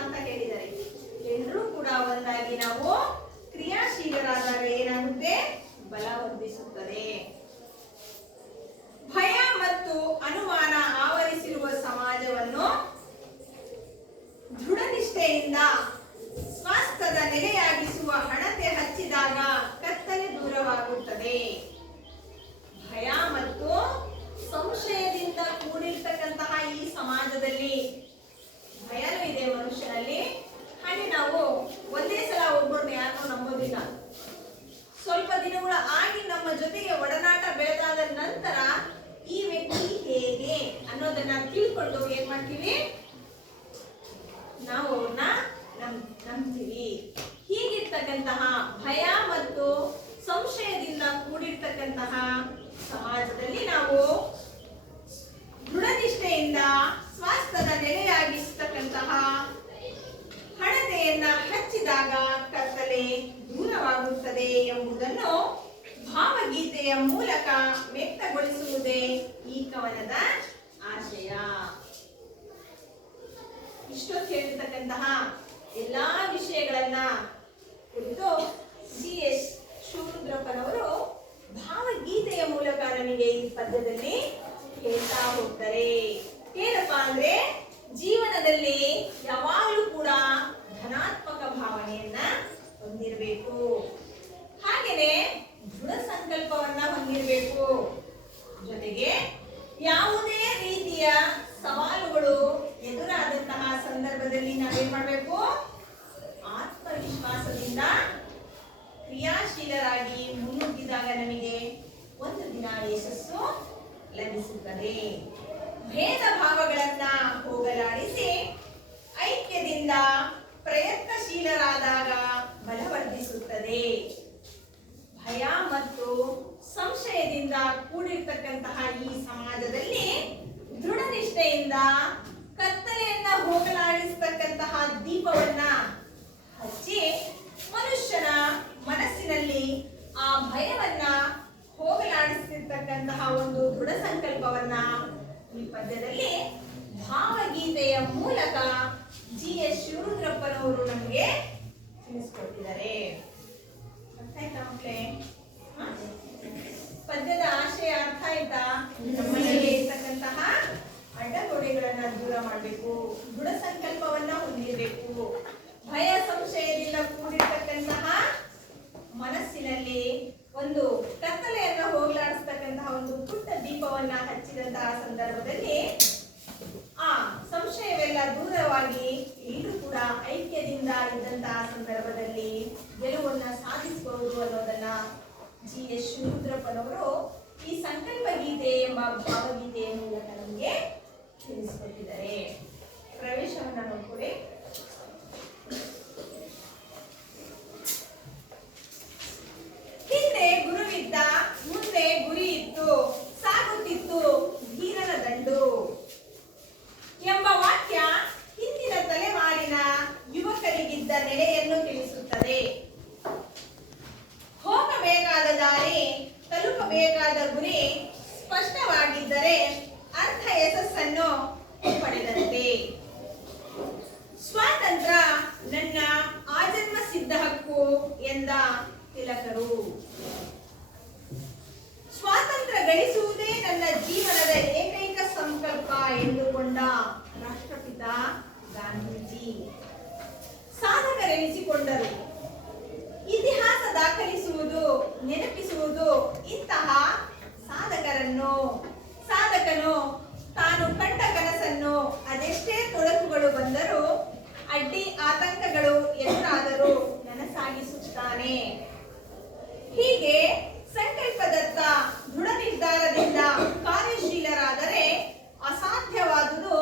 ಅಂತ ಹೇಳಿದ್ದಾರೆ. ಎಲ್ಲರೂ ಕೂಡ ಒಂದಾಗಿ ನಾವು ಕ್ರಿಯಾಶೀಲರಾದಾಗ ಏನಾಗುತ್ತೆ? ಬಲ ವರ್ಧಿಸುತ್ತದೆ. ಭಯ ಮತ್ತು ಅನುಮಾನ ಆವರಿಸಿರುವ ಸಮಾಜವನ್ನು ದೃಢನಿಷ್ಠೆಯಿಂದ ಸ್ವಾಸ್ಥ್ಯದ ನೆಲೆಯಾಗಿಸುವ ಹಣತೆ ಹಚ್ಚಿದಾಗ ಕತ್ತಲೆ ದೂರವಾಗುತ್ತದೆ. ಭಯ ಮತ್ತು ಸಂಶಯದಿಂದ ಕೂಡಿರ್ತಕ್ಕಂತಹ ಈ ಸಮಾಜದಲ್ಲಿ ಭಯನೂ ಇದೆ ಮನುಷ್ಯನಲ್ಲಿ. ಹಾಗೆ ನಾವು ಒಂದೇ ಸಲ ಒಬ್ಬರನ್ನ ಯಾರು ನಂಬೋದಿಲ್ಲ. ಸ್ವಲ್ಪ ದಿನಗಳ ಆಗಿ ನಮ್ಮ ಜೊತೆಗೆ ಒಡನಾಟ ಬೆಳೆದಾದ ನಂತರ ಈ ವ್ಯಕ್ತಿ ಹೇಗೆ ಅನ್ನೋದನ್ನ ತಿಳ್ಕೊಂಡು ಏನ್ ಮಾಡ್ತೀವಿ? ನಾವು ಅವ್ರನ್ನ ನಂಬ್ತೀವಿ. ಹೀಗಿರ್ತಕ್ಕಂತಹ ಭಯ ಮತ್ತು ಸಂಶಯದಿಂದ ಕೂಡಿರ್ತಕ್ಕಂತಹ ಸಮಾಜದಲ್ಲಿ ನಾವು ದೃಢನಿಷ್ಠೆಯಿಂದ ಸ್ವಾಸ್ಥ್ಯದ ನೆಲೆಯಾಗಿರ್ತಕ್ಕಂತಹ ಹಣತೆಯನ್ನ ಹಚ್ಚಿದಾಗ ಕತ್ತಲೆ ದೂರವಾಗುತ್ತದೆ ಎಂಬುದನ್ನು ಭಾವಗೀತೆಯ ಮೂಲಕ ವ್ಯಕ್ತಗೊಳಿಸುವುದೇ ಈ ಕವನದ ಆಶಯ. ಇಷ್ಟೊತ್ತು ಹೇಳಿರ್ತಕ್ಕಂತಹ ಎಲ್ಲಾ ವಿಷಯಗಳನ್ನ ಕುರಿತು GS ಶಿವರುದ್ರಪ್ಪನವರು ಭಾವಗೀತೆಯ ಮೂಲಕ ನಮಗೆ ಈ ಪದ್ಯದಲ್ಲಿ ಹೇಳ್ತಾ ಹೋಗ್ತಾರೆ. ಏನಪ್ಪಾ ಅಂದ್ರೆ ಜೀವನದಲ್ಲಿ ಯಾವಾಗಲೂ ಕೂಡ ಧನಾತ್ಮಕ ಭಾವನೆಯನ್ನ ಹೊಂದಿರಬೇಕು. ಹಾಗೇನೆ ದೃಢ ಸಂಕಲ್ಪವನ್ನ ಹೊಂದಿರಬೇಕು. ಜೊತೆಗೆ ಯಾವುದೇ ರೀತಿಯ ಸವಾಲುಗಳು ಎದುರಾದಂತಹ ಸಂದರ್ಭದಲ್ಲಿ ನಾವೇನ್ ಮಾಡಬೇಕು? ಆತ್ಮವಿಶ್ವಾಸದಿಂದ ಕ್ರಿಯಾಶೀಲರಾಗಿ ಮುನ್ನುಗ್ಗಿದಾಗ ನಮಗೆ ಒಂದು ದಿನ ಯಶಸ್ಸು ಲಭಿಸುತ್ತದೆ. ಭೇದ ಭಾವಗಳನ್ನ ಹೋಗಲಾಡಿಸಿ ಐಕ್ಯದಿಂದ ಪ್ರಯತ್ನಶೀಲರಾದಾಗ ಬಲವರ್ಧಿಸುತ್ತದೆ. ಭಯ ಮತ್ತು ಸಂಶಯದಿಂದ ಕೂಡಿರ್ತಕ್ಕಂತಹ ಈ ಸಮಾಜದಲ್ಲಿ ದೃಢನಿಷ್ಠೆಯಿಂದ ಕತ್ತಲೆಯನ್ನ ಹೋಗಲಾಡಿಸತಕ್ಕಂತಹ ದೀಪವನ್ನ ಹಚ್ಚಿ ಮನುಷ್ಯನ ಮನಸ್ಸಿನಲ್ಲಿ ಆ ಭಯವನ್ನ ಹೋಗಲಾಡಿಸಿರ್ತಕ್ಕಂತಹ ಒಂದು ದೃಢ ಸಂಕಲ್ಪವನ್ನ ಈ ಪದ್ಯದಲ್ಲಿ ಭಾವಗೀತೆಯ ಮೂಲಕ GS ಶಿವರುದ್ರಪ್ಪನವರು ನಮಗೆ ತಿಳಿಸ್ಕೊಟ್ಟಿದ್ದಾರೆ. ಅರ್ಥ ಆಯ್ತಾ ಮಕ್ಕಳೇ? ಪದ್ಯದ ಆಶಯ ಅರ್ಥ ಆಯ್ತಾ? ನಮ್ಮಲ್ಲಿ ಇರ್ತಕ್ಕಂತಹ ಅಡ್ಡಗೋಡೆಗಳನ್ನ ದೂರ ಮಾಡಬೇಕು, ದೃಢ ಸಂಕಲ್ಪವನ್ನ ಹೊಂದಿರಬೇಕು. ಭಯ ಸಂಶಯದಿಂದ ಕೂಡಿರ್ತಕ್ಕಂತಹ ಮನಸ್ಸಿನಲ್ಲಿ ಒಂದು ಕತ್ತಲೆಯನ್ನ ಹೋಗಲಾಡಿಸ್ತಕ್ಕಂತಹ ಒಂದು ಪುಟ್ಟ ದೀಪವನ್ನ ಹಚ್ಚಿದಂತಹ ಸಂದರ್ಭದಲ್ಲಿ ಆ ಸಂಶಯವೆಲ್ಲ ದೂರವಾಗಿ ಎಲ್ಲರೂ ಕೂಡ ಐಕ್ಯದಿಂದ ಇದ್ದಂತಹ ಸಂದರ್ಭದಲ್ಲಿ ಗೆಲುವನ್ನ ಸಾಧಿಸಬಹುದು ಅನ್ನೋದನ್ನ GS ಶಿವರುದ್ರಪ್ಪನವರು ಈ ಸಂಕಲ್ಪ ಗೀತೆ ಎಂಬ ಭಾವಗೀತೆಯ ಮೂಲಕ ನಮಗೆ ತಿಳಿಸಿಕೊಟ್ಟಿದ್ದಾರೆ. ಪ್ರವೇಶವನ್ನ ನೋಡ್ಕೊಳ್ಳಿ. ಹಿಂದೆ ಗುರುವಿದ್ದ, ಮುಂದೆ ಗುರಿ ಇತ್ತು, ಸಾಗುತ್ತಿತ್ತು ಧೀರನ ದಂಡು ಎಂಬ ವಾಕ್ಯ ಹಿಂದಿನ ತಲೆಮಾರಿನ ಯುವಕರಿಗಿದ್ದ ನೆಲೆಯನ್ನು ತಿಳಿಸುತ್ತದೆ. ಹೋಗಬೇಕಾದ ದಾರಿ, ತಲುಪಬೇಕಾದ ಗುರಿ ಸ್ಪಷ್ಟವಾಗಿದ್ದರೆ ಅರ್ಥ ಯಶಸ್ಸನ್ನು ಪಡೆದಂತೆ. ಸ್ವಾತಂತ್ರ್ಯ ನನ್ನ ಆಜನ್ಮ ಸಿದ್ಧ ಹಕ್ಕು ಎಂದ ತಿಲಕರು. ಸ್ವಾತಂತ್ರ್ಯ ಗಳಿಸುವುದೇ ನನ್ನ ಜೀವನದ ಏಕೈಕ ಸಂಕಲ್ಪ ಎಂದುಕೊಂಡ ರಾಷ್ಟ್ರಪಿತ ಗಾಂಧೀಜಿ ಸಾಧಕರೆನಿಸಿಕೊಂಡರು. ಇತಿಹಾಸ ದಾಖಲಿಸುವುದು, ನೆನಪಿಸುವುದು ಇಂತಹ ಸಾಧಕನು ತಾನು ಕಂಡ ಕನಸನ್ನು ಅದೆಷ್ಟೇ ತೊಡಕುಗಳು ಬಂದರೂ ಅಡ್ಡಿ ಆತಂಕಗಳು ಎದುರಾದರೂ ನನಸಾಗಿಸುತ್ತಾನೆ. ಹೀಗೆ ಸಂಕಲ್ಪದತ್ತ ದೃಢ ನಿರ್ಧಾರದಿಂದ ಕಾರ್ಯಶೀಲರಾದರೆ ಅಸಾಧ್ಯವಾದುದು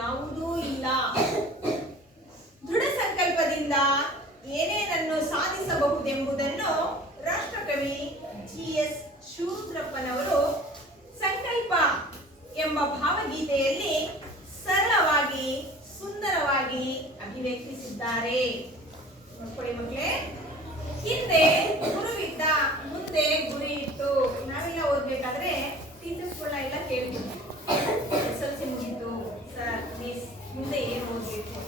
ಯಾವುದೂ ಇಲ್ಲ. ದೃಢ ಸಂಕಲ್ಪದಿಂದ ಏನೇನನ್ನು ಸಾಧಿಸಬಹುದೆಂಬುದನ್ನು ರಾಷ್ಟ್ರಕವಿ GS ಶಿವರುದ್ರಪ್ಪನವರು ಸಂಕಲ್ಪ ಎಂಬ ಭಾವಗೀತೆಯಲ್ಲಿ ಸರಳವಾಗಿ ಸುಂದರವಾಗಿ ಅಭಿವ್ಯಕ್ತಿಸಿದ್ದಾರೆ. ನೋಡ್ಕೊಳ್ಳಿ ಮಕ್ಕಳೇ. ಹಿಂದೆ ಗುರುವಿದ್ದ, ಮುಂದೆ ಗುರಿ ಇತ್ತು. ನಾವೆಲ್ಲ ಓದ್ಬೇಕಾದ್ರೆ ಟೀಚರ್ಸ್ ಎಲ್ಲ ಕೇಳ್ತೀವಿ, SLC ಮುಗಿತು ಸರ್ ಮಿಸ್ ಮುಂದೆ ಏನು ಓದ್ಬೇಕು.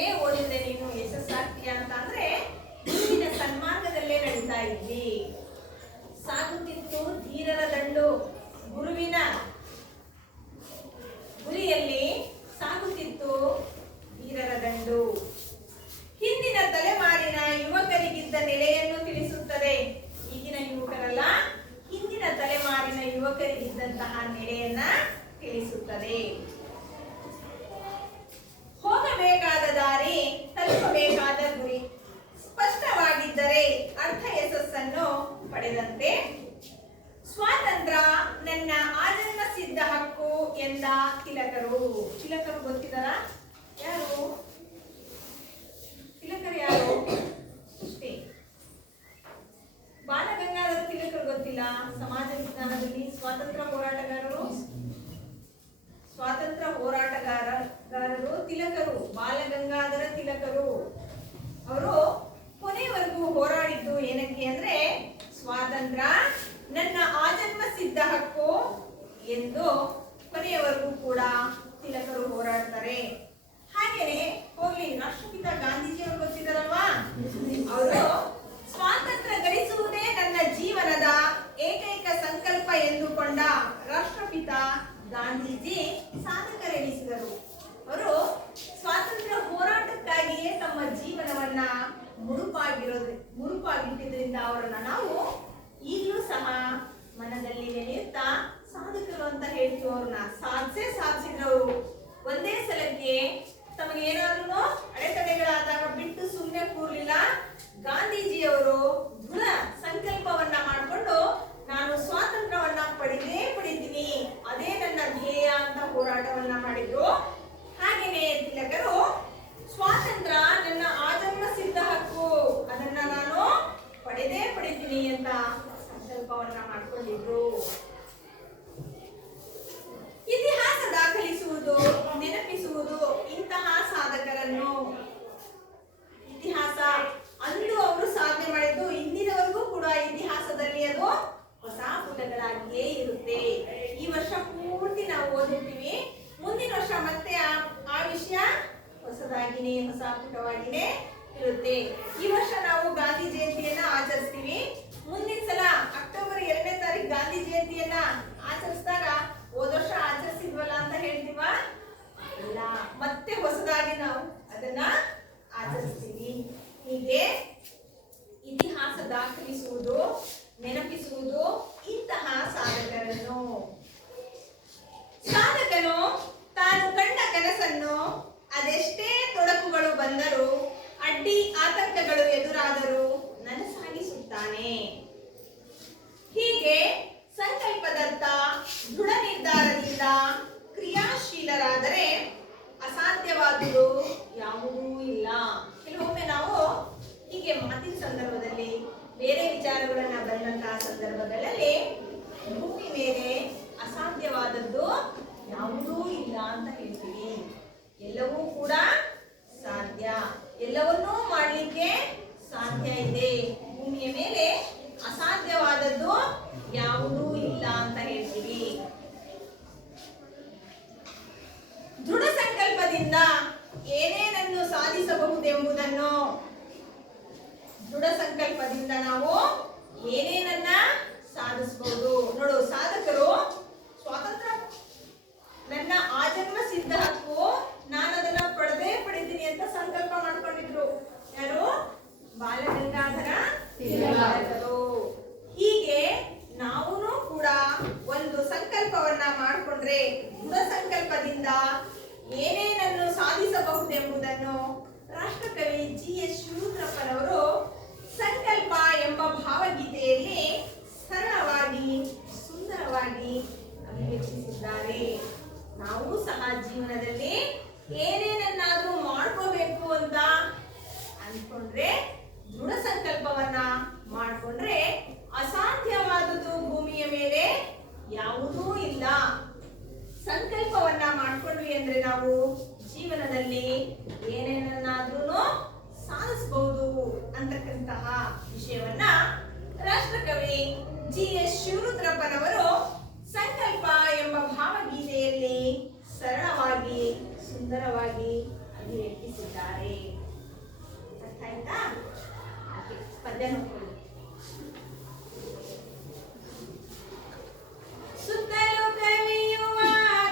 ಅದನ್ನೇ ಓದಿದ್ರೆ ನೀನು ಯಶಸ್ಸಾಗ್ತೀಯ ಅಂತ ಅಂದ್ರೆ ಗುರುವಿನ ಸನ್ಮಾರ್ಗದಲ್ಲೇ ನಡೀತಾ ಇದ್ವಿ. ಸಾಗುತ್ತಿತ್ತು ಧೀರರ ದಂಡು, ಗುರುವಿನ ಗುರಿಯಲ್ಲಿ ಸಾಗುತ್ತಿತ್ತು ಧೀರರ ದಂಡು. ಹಿಂದಿನ ತಲೆಮಾರಿನ ಯುವಕರಿಗಿದ್ದ ನೆಲೆಯನ್ನು ತಿಳಿಸುತ್ತದೆ. ಈಗಿನ ಯುವಕರಲ್ಲ, ಹಿಂದಿನ ತಲೆಮಾರಿನ ಯುವಕರಿಗಿದ್ದಂತಹ ನೆಲೆಯನ್ನ ತಿಳಿಸುತ್ತದೆ. ಹೋಗಬೇಕಾದ ದಾರಿ, ತಲುಪಬೇಕಾದ ಗುರಿ ಸ್ಪಷ್ಟವಾಗಿದ್ದರೆ ಅರ್ಥ ಯಶಸ್ಸನ್ನು ಪಡೆದಂತೆ. ಸ್ವಾತಂತ್ರ್ಯ ನನ್ನ ಆಜನ್ಮ ಸಿದ್ಧ ಹಕ್ಕು ಎಂದ ತಿಲಕರು. ತಿಲಕರು ಗೊತ್ತಿದ್ದಾರಾ? ಯಾರು ತಿಲಕರು? ಯಾರು? ಅಷ್ಟೇ. ಬಾಲಗಂಗಾಧರ ತಿಲಕರು ಗೊತ್ತಿಲ್ಲ? ಸಮಾಜ ವಿಜ್ಞಾನದಲ್ಲಿ ಸ್ವಾತಂತ್ರ್ಯ ಹೋರಾಟಗಾರರು ತಿಲಕರು, ಬಾಲಗಂಗಾಧರ ತಿಲಕರು. ಅವರು ಕೊನೆವರೆಗೂ ಹೋರಾಡಿದ್ದು ಏನಕ್ಕೆ ಅಂದ್ರೆ ಸ್ವಾತಂತ್ರ್ಯ ನನ್ನ ಆಜನ್ಮ ಸಿದ್ಧ ಹಕ್ಕು ಎಂದು ಕೊನೆಯವರೆಗೂ ಕೂಡ ತಿಲಕರು ಹೋರಾಡ್ತಾರೆ. ಹಾಗೇನೆ ಹೋಗ್ಲಿ, ರಾಷ್ಟ್ರಪಿತ ಗಾಂಧೀಜಿಯವರು ಗೊತ್ತಿದ್ದಾರಲ್ವಾ? ಅವರು ಸ್ವಾತಂತ್ರ್ಯ ಗಳಿಸುವುದೇ ನನ್ನ ಜೀವನದ ಏಕೈಕ ಸಂಕಲ್ಪ ಎಂದುಕೊಂಡ ರಾಷ್ಟ್ರಪಿತ ಗಾಂಧೀಜಿ ಸಾಧಕರೆನಿಸಿದರು. ಅವರು ಸ್ವಾತಂತ್ರ್ಯ ಹೋರಾಟಕ್ಕಾಗಿಯೇ ತಮ್ಮ ಜೀವನವನ್ನ ಮುಡುಪಾಗಿಟ್ಟಿದ್ರಿಂದ ಅವರನ್ನ ನಾವು ಈಗಲೂ ಸಹ ಮನದಲ್ಲಿ ನೆನೆಯುತ್ತಾ ಸಾಧಕರು ಅಂತ ಹೇಳ್ತೀವಿ. ಅವ್ರನ್ನ ಸಾಧಿಸಿದ್ರವರು. ಒಂದೇ ಸಲಕ್ಕೆ ತಮಗೆ ಏನಾದ್ರೂ ಅಡೆತಡೆಗಳಾದಾಗ ಬಿಟ್ಟು ಸುಮ್ಮನೆ ಕೂರ್ಲಿಲ್ಲ. ಗಾಂಧೀಜಿಯವರು ದೃಢ ಸಂಕಲ್ಪವನ್ನ ಮಾಡಿಕೊಂಡು ನಾನು ಸ್ವಾತಂತ್ರ್ಯವನ್ನ ಪಡಿತೀನಿ, ಅದೇ ನನ್ನ ಧ್ಯೇಯ ಅಂತ ಹೋರಾಟವನ್ನ ಮಾಡಿದ್ರು. ಹಾಗೇನೆ ತಿಲಕರು ಸ್ವಾತಂತ್ರ್ಯ ನನ್ನ ಆಜನ್ಮ ಸಿದ್ಧ ಹಕ್ಕು, ಅದನ್ನ ನಾನು ಪಡಿತೀನಿ ಅಂತ ಸಂಕಲ್ಪವನ್ನ ಮಾಡ್ಕೊಂಡಿದ್ರು. ಇತಿಹಾಸ ದಾಖಲಿಸುವುದು, ನೆನಪಿಸುವುದು ಇಂತಹ ಸಾಧಕರನ್ನು. ಇತಿಹಾಸ ಅಂದು ಅವರು ಸಾಧನೆ ಮಾಡಿದ್ದು ಇಂದಿನವರೆಗೂ ಕೂಡ ಇತಿಹಾಸದಲ್ಲಿ ಅದು ಹೊಸ ಪುಟಗಳಾಗಿಯೇ ಇರುತ್ತೆ. ಈ ವರ್ಷ ಪೂರ್ತಿ ನಾವು ಓದಿರ್ತೀವಿ, ಮುಂದಿನ ವರ್ಷ ಮತ್ತೆ ಆ ವಿಷಯ ಹೊಸದಾಗಿನೇ, ಹೊಸ ಪುಟವಾಗಿನೇ ಇರುತ್ತೆ. ಈ ವರ್ಷ ನಾವು ಗಾಂಧಿ ಜಯಂತಿಯನ್ನ ಆಚರಿಸ್ತೀವಿ. ಮುಂದಿನ ಸಲ ಅಕ್ಟೋಬರ್ 2ನೇ ತಾರೀಕು ಗಾಂಧಿ ಜಯಂತಿಯನ್ನ ಆಚರಿಸಿದಾಗ ಹೋದ ವರ್ಷ ಆಚರಿಸಿದ್ವಲ್ಲ ಅಂತ ಹೇಳ್ತೀವ? ಇಲ್ಲ, ಮತ್ತೆ ಹೊಸದಾಗಿ ನಾವು ಅದನ್ನ ಆಚರಿಸ್ತೀವಿ. ಹೀಗೆ ಇತಿಹಾಸ ದಾಖಲಿಸುವುದು, ನೆನಪಿಸುವುದು ಇಂತಹ ಸಾಧಕರನ್ನು. ಸಾಧಕನು ತಾನು ಕಂಡ ಕನಸನ್ನು ಅದೆಷ್ಟೇ ತೊಡಕುಗಳು ಬಂದರೂ, ಅಡ್ಡಿ ಆತಂಕಗಳು ಎದುರಾದರೂ ನನಸಾಗಿಸುತ್ತಾನೆ. ಹೀಗೆ ಸಂಕಲ್ಪದತ್ತ ದೃಢ ನಿರ್ಧಾರದಿಂದ ಕ್ರಿಯಾಶೀಲರಾದರೆ ಅಸಾಧ್ಯವಾದುದು ಯಾವುದೂ ಇಲ್ಲ. ಕೆಲವೊಮ್ಮೆ ನಾವು ಹೀಗೆ ಮಾತಿನ ಸಂದರ್ಭದಲ್ಲಿ, ಬೇರೆ ವಿಚಾರಗಳನ್ನ ಬಂದಂತಹ ಸಂದರ್ಭಗಳಲ್ಲಿ ಭೂಮಿ ಮೇಲೆ ಅಸಾಧ್ಯವಾದದ್ದು ಯಾವುದೂ ಇಲ್ಲ ಅಂತ ಹೇಳ್ತೀವಿ. ಎಲ್ಲವೂ ಕೂಡ ಸಾಧ್ಯ, ಎಲ್ಲವನ್ನೂ ಮಾಡಲಿಕ್ಕೆ ಸಾಧ್ಯ ಇದೆ. ಭೂಮಿಯ ಮೇಲೆ ಅಸಾಧ್ಯವಾದದ್ದು ಯಾವುದೂ ಇಲ್ಲ ಅಂತ ಹೇಳ್ತೀವಿ. ದೃಢ ಸಂಕಲ್ಪದಿಂದ ಏನೇನನ್ನು ಸಾಧಿಸಬಹುದೆಂಬುದನ್ನು, ದೃಢ ಸಂಕಲ್ಪದಿಂದ ನಾವು ಏನೇನನ್ನ ಸಾಧಿಸಬಹುದು. ನೋಡು, ಸಾಧಕರು ಸ್ವಾತಂತ್ರ್ಯ ನನ್ನ ಆಜನ್ಮ ಸಿದ್ಧ ಹಕ್ಕು, ನಾನು ಅದನ್ನ ಪಡಿತೀನಿ ಅಂತ ಸಂಕಲ್ಪ ಮಾಡ್ಕೊಂಡಿದ್ರು. ಯಾರು? ಬಾಲಗಂಗಾಧರ ತಿಲಕರು. ಹೀಗೆ ನಾವು ಕೂಡ ಒಂದು ಸಂಕಲ್ಪವನ್ನ ಮಾಡಿಕೊಂಡ್ರೆ, ದೃಢ ಸಂಕಲ್ಪದಿಂದ ಏನೇನನ್ನು ಸಾಧಿಸಬಹುದೆಂಬುದನ್ನು ರಾಷ್ಟ್ರಕವಿ GS ಶಿವರುದ್ರಪ್ಪನವರು ಸಂಕಲ್ಪ ಎಂಬ ಭಾವಗೀತೆಯಲ್ಲಿ ಸರಳವಾಗಿ, ಸುಂದರವಾಗಿ ಅಭಿವ್ಯಕ್ತಿಸಿದ್ದಾರೆ. ನಾವು ಸಹ ಜೀವನದಲ್ಲಿ ಏನೇನನ್ನಾದ್ರೂ ಮಾಡ್ಕೋಬೇಕು ಅಂತ ಅನ್ಕೊಂಡ್ರೆ, ದೃಢ ಸಂಕಲ್ಪವನ್ನ ಮಾಡ್ಕೊಂಡ್ರೆ ಅಸಾಧ್ಯವಾದುದು ಭೂಮಿಯ ಮೇಲೆ ಯಾವುದೂ ಇಲ್ಲ. ಸಂಕಲ್ಪವನ್ನ ಮಾಡ್ಕೊಂಡ್ವಿ ಅಂದ್ರೆ ನಾವು ಜೀವನದಲ್ಲಿ ಏನೇನನ್ನಾದ್ರೂ ಸಾಧಿಸಬಹುದು ಅಂತಕ್ಕಂತಹ ವಿಷಯವನ್ನ ರಾಷ್ಟ್ರಕವಿ GS ಶಿವರುದ್ರಪ್ಪನವರು ಸಂಕಲ್ಪ ಎಂಬ ಭಾವಗೀತೆಯಲ್ಲಿ ಸರಳವಾಗಿ, ಸುಂದರವಾಗಿ ಅಭಿವ್ಯಕ್ತಿಸಿದ್ದಾರೆ. ಪದ್ಯ ನೋಡ್ಕೊಳ್ಳಿ. ಸುತ್ತಲೂ ಕವಿಯುವ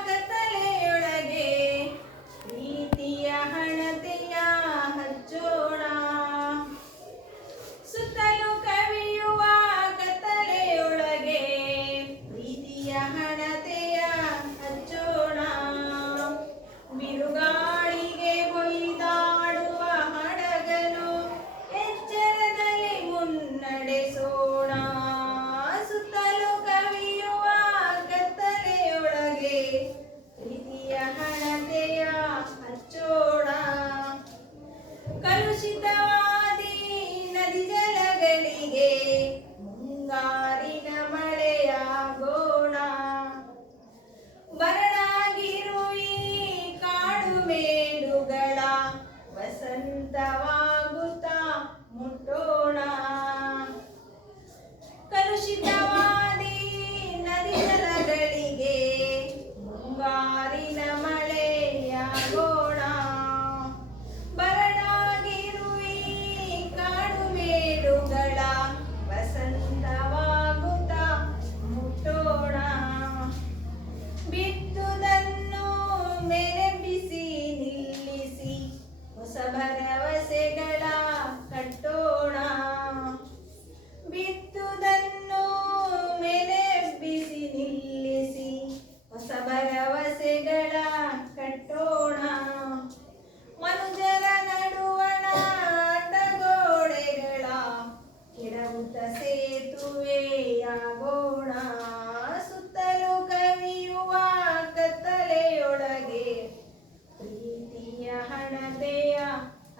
ಕತ್ತಲೆಯೊಳಗೆ ಪ್ರೀತಿಯ ಹಣತೆಯ ಹಚ್ಚೋಣ. ಸುತ್ತಲೂ ಕವಿಯುವ ಕತ್ತಲೆಯೊಳಗೆ ಪ್ರೀತಿಯ ಹಣತೆಯ ಹಚ್ಚೋಣ. ಬಿರುಗಾಳಿಗೆ ಹೊಯ್ದಾಡುವ ಹಡಗನು ಎಚ್ಚರದಲ್ಲಿ ಮುನ್ನಡೆಸೋಣ. ಸುತ್ತಲೂ ಕವಿಯುವ ಕತ್ತಲೆಯೊಳಗೆ ಪ್ರೀತಿಯ ಹಣತೆಯ ಹಚ್ಚೋಣ. ಕಲುಷಿತವಾದಿ ನದಿ ಜಲಗಳಿಗೆ ಮುಂಗಾರಿನ ಮಳೆಯಾಗೋಣ. ಬರಡಾಗಿರುವ ಈ ಕಾಡು ಮೇಡುಗಳ ವಸಂತವಾಗುತ್ತಾ ಮುಟ್ಟೋಣ. ಕಲುಷಿತವಾದಿ ನದಿ ಜಲಗಳಿಗೆ ಮುಂಗಾರಿನ ಮಳೆಯಾಗೋಣ. ಬರಡಾಗಿರುವ ಈ ಕಾಡು ಮೇಡುಗಳ ವಸಂತವಾಗುತ್ತಾ ಮುಟ್ಟೋಣ. ಬಿತ್ತುದನ್ನು ಮೇಲೆಬ್ಬಿಸಿ ನಿಲ್ಲಿಸಿ ಹೊಸ ಭರವಸೆಗಳ ಕಟ್ಟೋಣ. ಬಿತ್ತುದನ್ನು ಮೇಲೆಬ್ಬಿಸಿ ನಿಲ್ಲಿಸಿ ಹೊಸ ಭರವಸೆಗಳ ಕಟ್ಟೋಣ. ಮನುಜರ ನಡುವಣ ಅಡ್ಡಗೋಡೆಗಳ ಕೆಡವುತ್ತ ಸೇತುವೆಯಾಗೋಣ. ಸುತ್ತಲೂ ಕವಿಯುವ ಕತ್ತಲೆಯೊಳಗೆ ಪ್ರೀತಿಯ ಹಣತೆಯ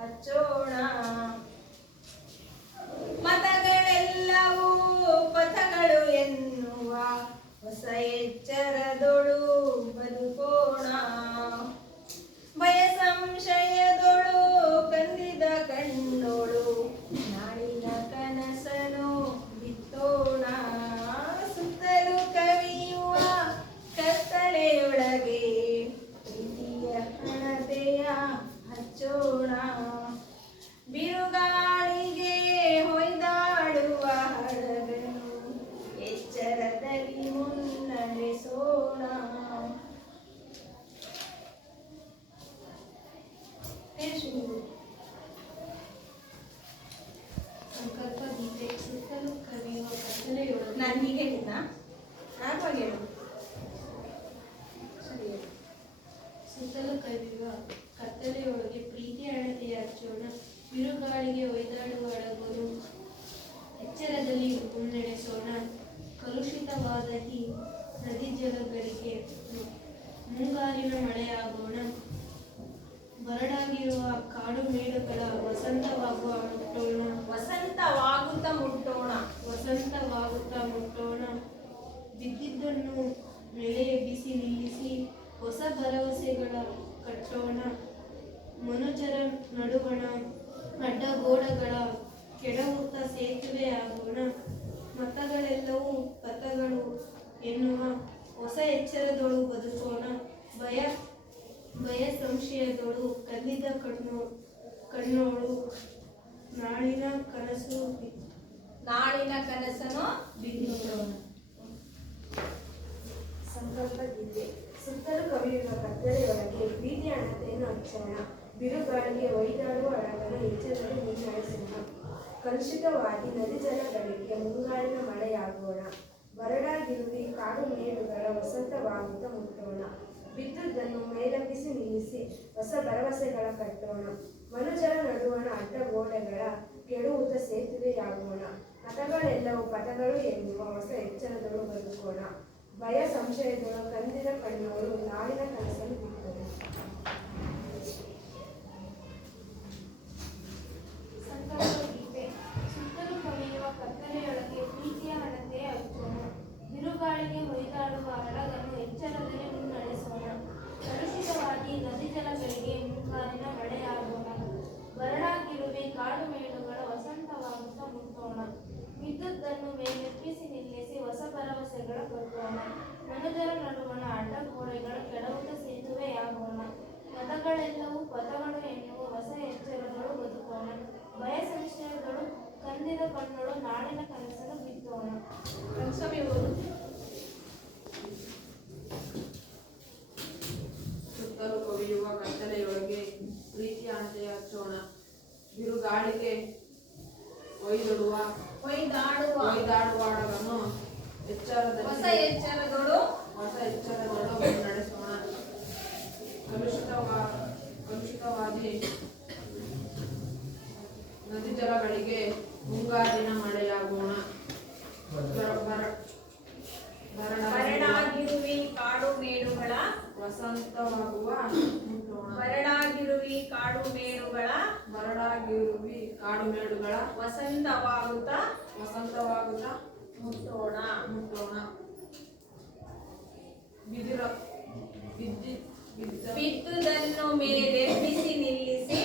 ಹಚ್ಚೋಣ. ಮತಗಳೆಲ್ಲವೂ ಪಥಗಳು ಎನ್ನುವ ಹೊಸ ಎಚ್ಚರದೊಳು ಬದುಕೋಣ. ಭಯ ಸಂಶಯದೊಳು ಕಂದಿದ ಕಣ್ಣೋಳು ನಾಳಿನ ಕನಸನು ಬಿತ್ತೋಣ. ಸುತ್ತಲೂ ಕವಿಯುವ ಕತ್ತಲೆಯೊಳಗೆ ಪ್ರೀತಿಯ ಹಣತೆಯ ಹಚ್ಚೋಣ. ಬಿರುಗಾಳಿಗೆ ಹೊಯ್ದಾಡುವ ಹಡಗನು ಎಚ್ಚರದಲ್ಲಿ ಮುನ್ನಡೆಸೋಣ. ಸಂಕಲ್ಪ ಗೀತೆ. ಸುತ್ತಲೂ ಕವಿಯುವ ಕತ್ತಲೆಯೊಳಗೆ ನಾನು ಹೀಗೆ ಹೇಳಿದ್ನ ನಾಲ್ಕಾಗಿ ಹೇಳು. ಸರಿ ಹೇಳು. ಸುತ್ತಲೂ ಕವಿಯುವ ಕತ್ತಲೆಯೊಳಗೆ ಪ್ರೀತಿಯ ಹಣತೆಯ ಹಚ್ಚೋಣ. ಬಿರುಗಾಳಿಗೆ ಒಯ್ದಾಡುವ ಹಡಗನು ಎಚ್ಚರದಲ್ಲಿ ಮುನ್ನಡೆಸೋಣ. ಕಲುಷಿತವಾದ ಈ ನದಿ ಜಲಗಳಿಗೆ ಮುಂಗಾರಿನ ಮಳೆಯಾಗೋಣ. ಬರಡಾಗಿರುವ ಕಾಡು ಮೇಡುಗಳ ವಸಂತವಾಗುವ ಮುಟ್ಟೋಣ. ವಸಂತವಾಗುತ್ತಾ ಮುಟ್ಟೋಣ. ವಸಂತವಾಗುತ್ತಾ ಮುಟ್ಟೋಣ. ಬಿದ್ದಿದ್ದನ್ನು ಮೇಲೆ ಎಬ್ಬಿಸಿ ನಿಲ್ಲಿಸಿ ಹೊಸ ಭರವಸೆಗಳ ಕಟ್ಟೋಣ. ಮನುಜರ ನಡುವಣ ಅಡ್ಡಗೋಡೆಗಳ ಕೆಡವುತ್ತ ಸೇತುವೆಯಾಗೋಣ. ಮತಗಳೆಲ್ಲವೂ ಪಥಗಳು ಎನ್ನುವ ಹೊಸ ಎಚ್ಚರದೊಳು ಬದುಕೋಣ. ಭಯ ಸಂಶಯದೊಳು ಕಂದಿದ ಕಣ್ಣೋಳು ನಾಳಿನ ಕನಸನು ಬಿತ್ತೋಣ. ಸಂಕಲ್ಪ ಗೀತೆ. ಸುತ್ತಲೂ ಕವಿಯುವ ಕತ್ತಲೆಯೊಳಗೆ ಪ್ರೀತಿಯ ಹಣತೆಯನ್ನು ಹಚ್ಚೋಣ. ಬಿರುಗಾಳಿಗೆ ಒಯ್ದಾಡುವ ಹಡಗನ್ನು ಎಚ್ಚರದಲ್ಲಿ ಮುನ್ನಡೆಸೋಣ. ಕಲುಷಿತವಾದಿ ನದಿ ಜಲಗಳಿಗೆ ಮುಂಗಾರಿನ ಮಳೆಯಾಗೋಣ. ಬರಡಾಗಿರುವಿ ಕಾಡು ಮೇಡುಗಳ ವಸಂತವಾಗುತ್ತಾ ಮುಟ್ಟೋಣ. ಬಿದ್ದುದನ್ನು ಮೇಲೆಬ್ಬಿಸಿ ನಿಲ್ಲಿಸಿ ಹೊಸ ಭರವಸೆಗಳ ಕಟ್ಟೋಣ. ಮನುಜರ ನಡುವಣ ಅಡ್ಡಗೋಡೆಗಳ ಕೆಡುವುತ ಸೇತುವೆಯಾಗೋಣ. ಮತಗಳೆಲ್ಲವೂ ಪಥಗಳು ಎನ್ನುವ ಹೊಸ ಎಚ್ಚರದೊಳು ಬದುಕೋಣ. ಭಯ ಸಂಶಯದೊಳು ಕಂದಿದ ಕಣ್ಣೋಳು ನಾಳಿನ ಕನಸನ್ನು ಬಿಟ್ಟರು. ಸಂಕಲ್ಪ ಗೀತೆ. ಸುತ್ತಲೂ ಕವಿಯುವ ಕತ್ತಲೆಯೊಳಗೆ ಪ್ರೀತಿಯ ಹಣತೆಯ ಹಚ್ಚೋಣ. ಬಿರುಗಾಳಿಗೆ ಹೊಯ್ದಾಡುವ ಹಡಗನ್ನು ಎಚ್ಚರದಲ್ಲಿ ಮುನ್ನಡೆಸೋಣ. ಕಲುಷಿತವಾದಿ ನದಿ ಜಲಗಳಿಗೆ ಮುಂಗಾರಿನ ಮಳೆಯಾಗೋಣ. ಬರಡಾಗಿರುವೆ ಕಾಡು ಮೇಡುಗಳ ವಸಂತವಾಗುತ್ತಾ ಮುಟ್ಟೋಣ. ಬಿದ್ದುದನ್ನು ಮೇಲೆಬ್ಬಿಸಿ ನಿಲ್ಲಿಸಿ ಹೊಸ ಭರವಸೆಗಳ ಕಟ್ಟೋಣ. ಮನುಜರ ನಡುವಣ ಅಡ್ಡಗೋಡೆಗಳ ಕೆಡವುತ್ತ ಸೇತುವೆಯಾಗೋಣ. ಮತಗಳೆಲ್ಲವೂ ಪಥಗಳು ಎನ್ನುವ ಹೊಸ ಎಚ್ಚರಗಳು ಬದುಕೋಣ. ಭಯ ಸಂಶಯಗಳು ಕಂದಿದ ಎಚ್ಚರದೊಳು ನಡೆಸೋಣ. ಕಲುಷಿತವಾದಿ ನದಿ ಜಲಗಳಿಗೆ ಮುಂಗಾರಿನ ಮಳೆಯಾಗೋಣ. ಬರಡಾಗಿರುವಿ ಕಾಡು ಮೇಡುಗಳ ವಸಂತವಾಗುವ ಮುಟ್ಟೋಣ. ಬರಡಾಗಿರುವಿ ಕಾಡು ಮೇಡುಗಳ ವಸಂತವಾಗುತ್ತಾ ಮುಟ್ಟೋಣ. ಬಿದ್ದುದನ್ನು ಮೇಲೆಬ್ಬಿಸಿ ನಿಲ್ಲಿಸಿ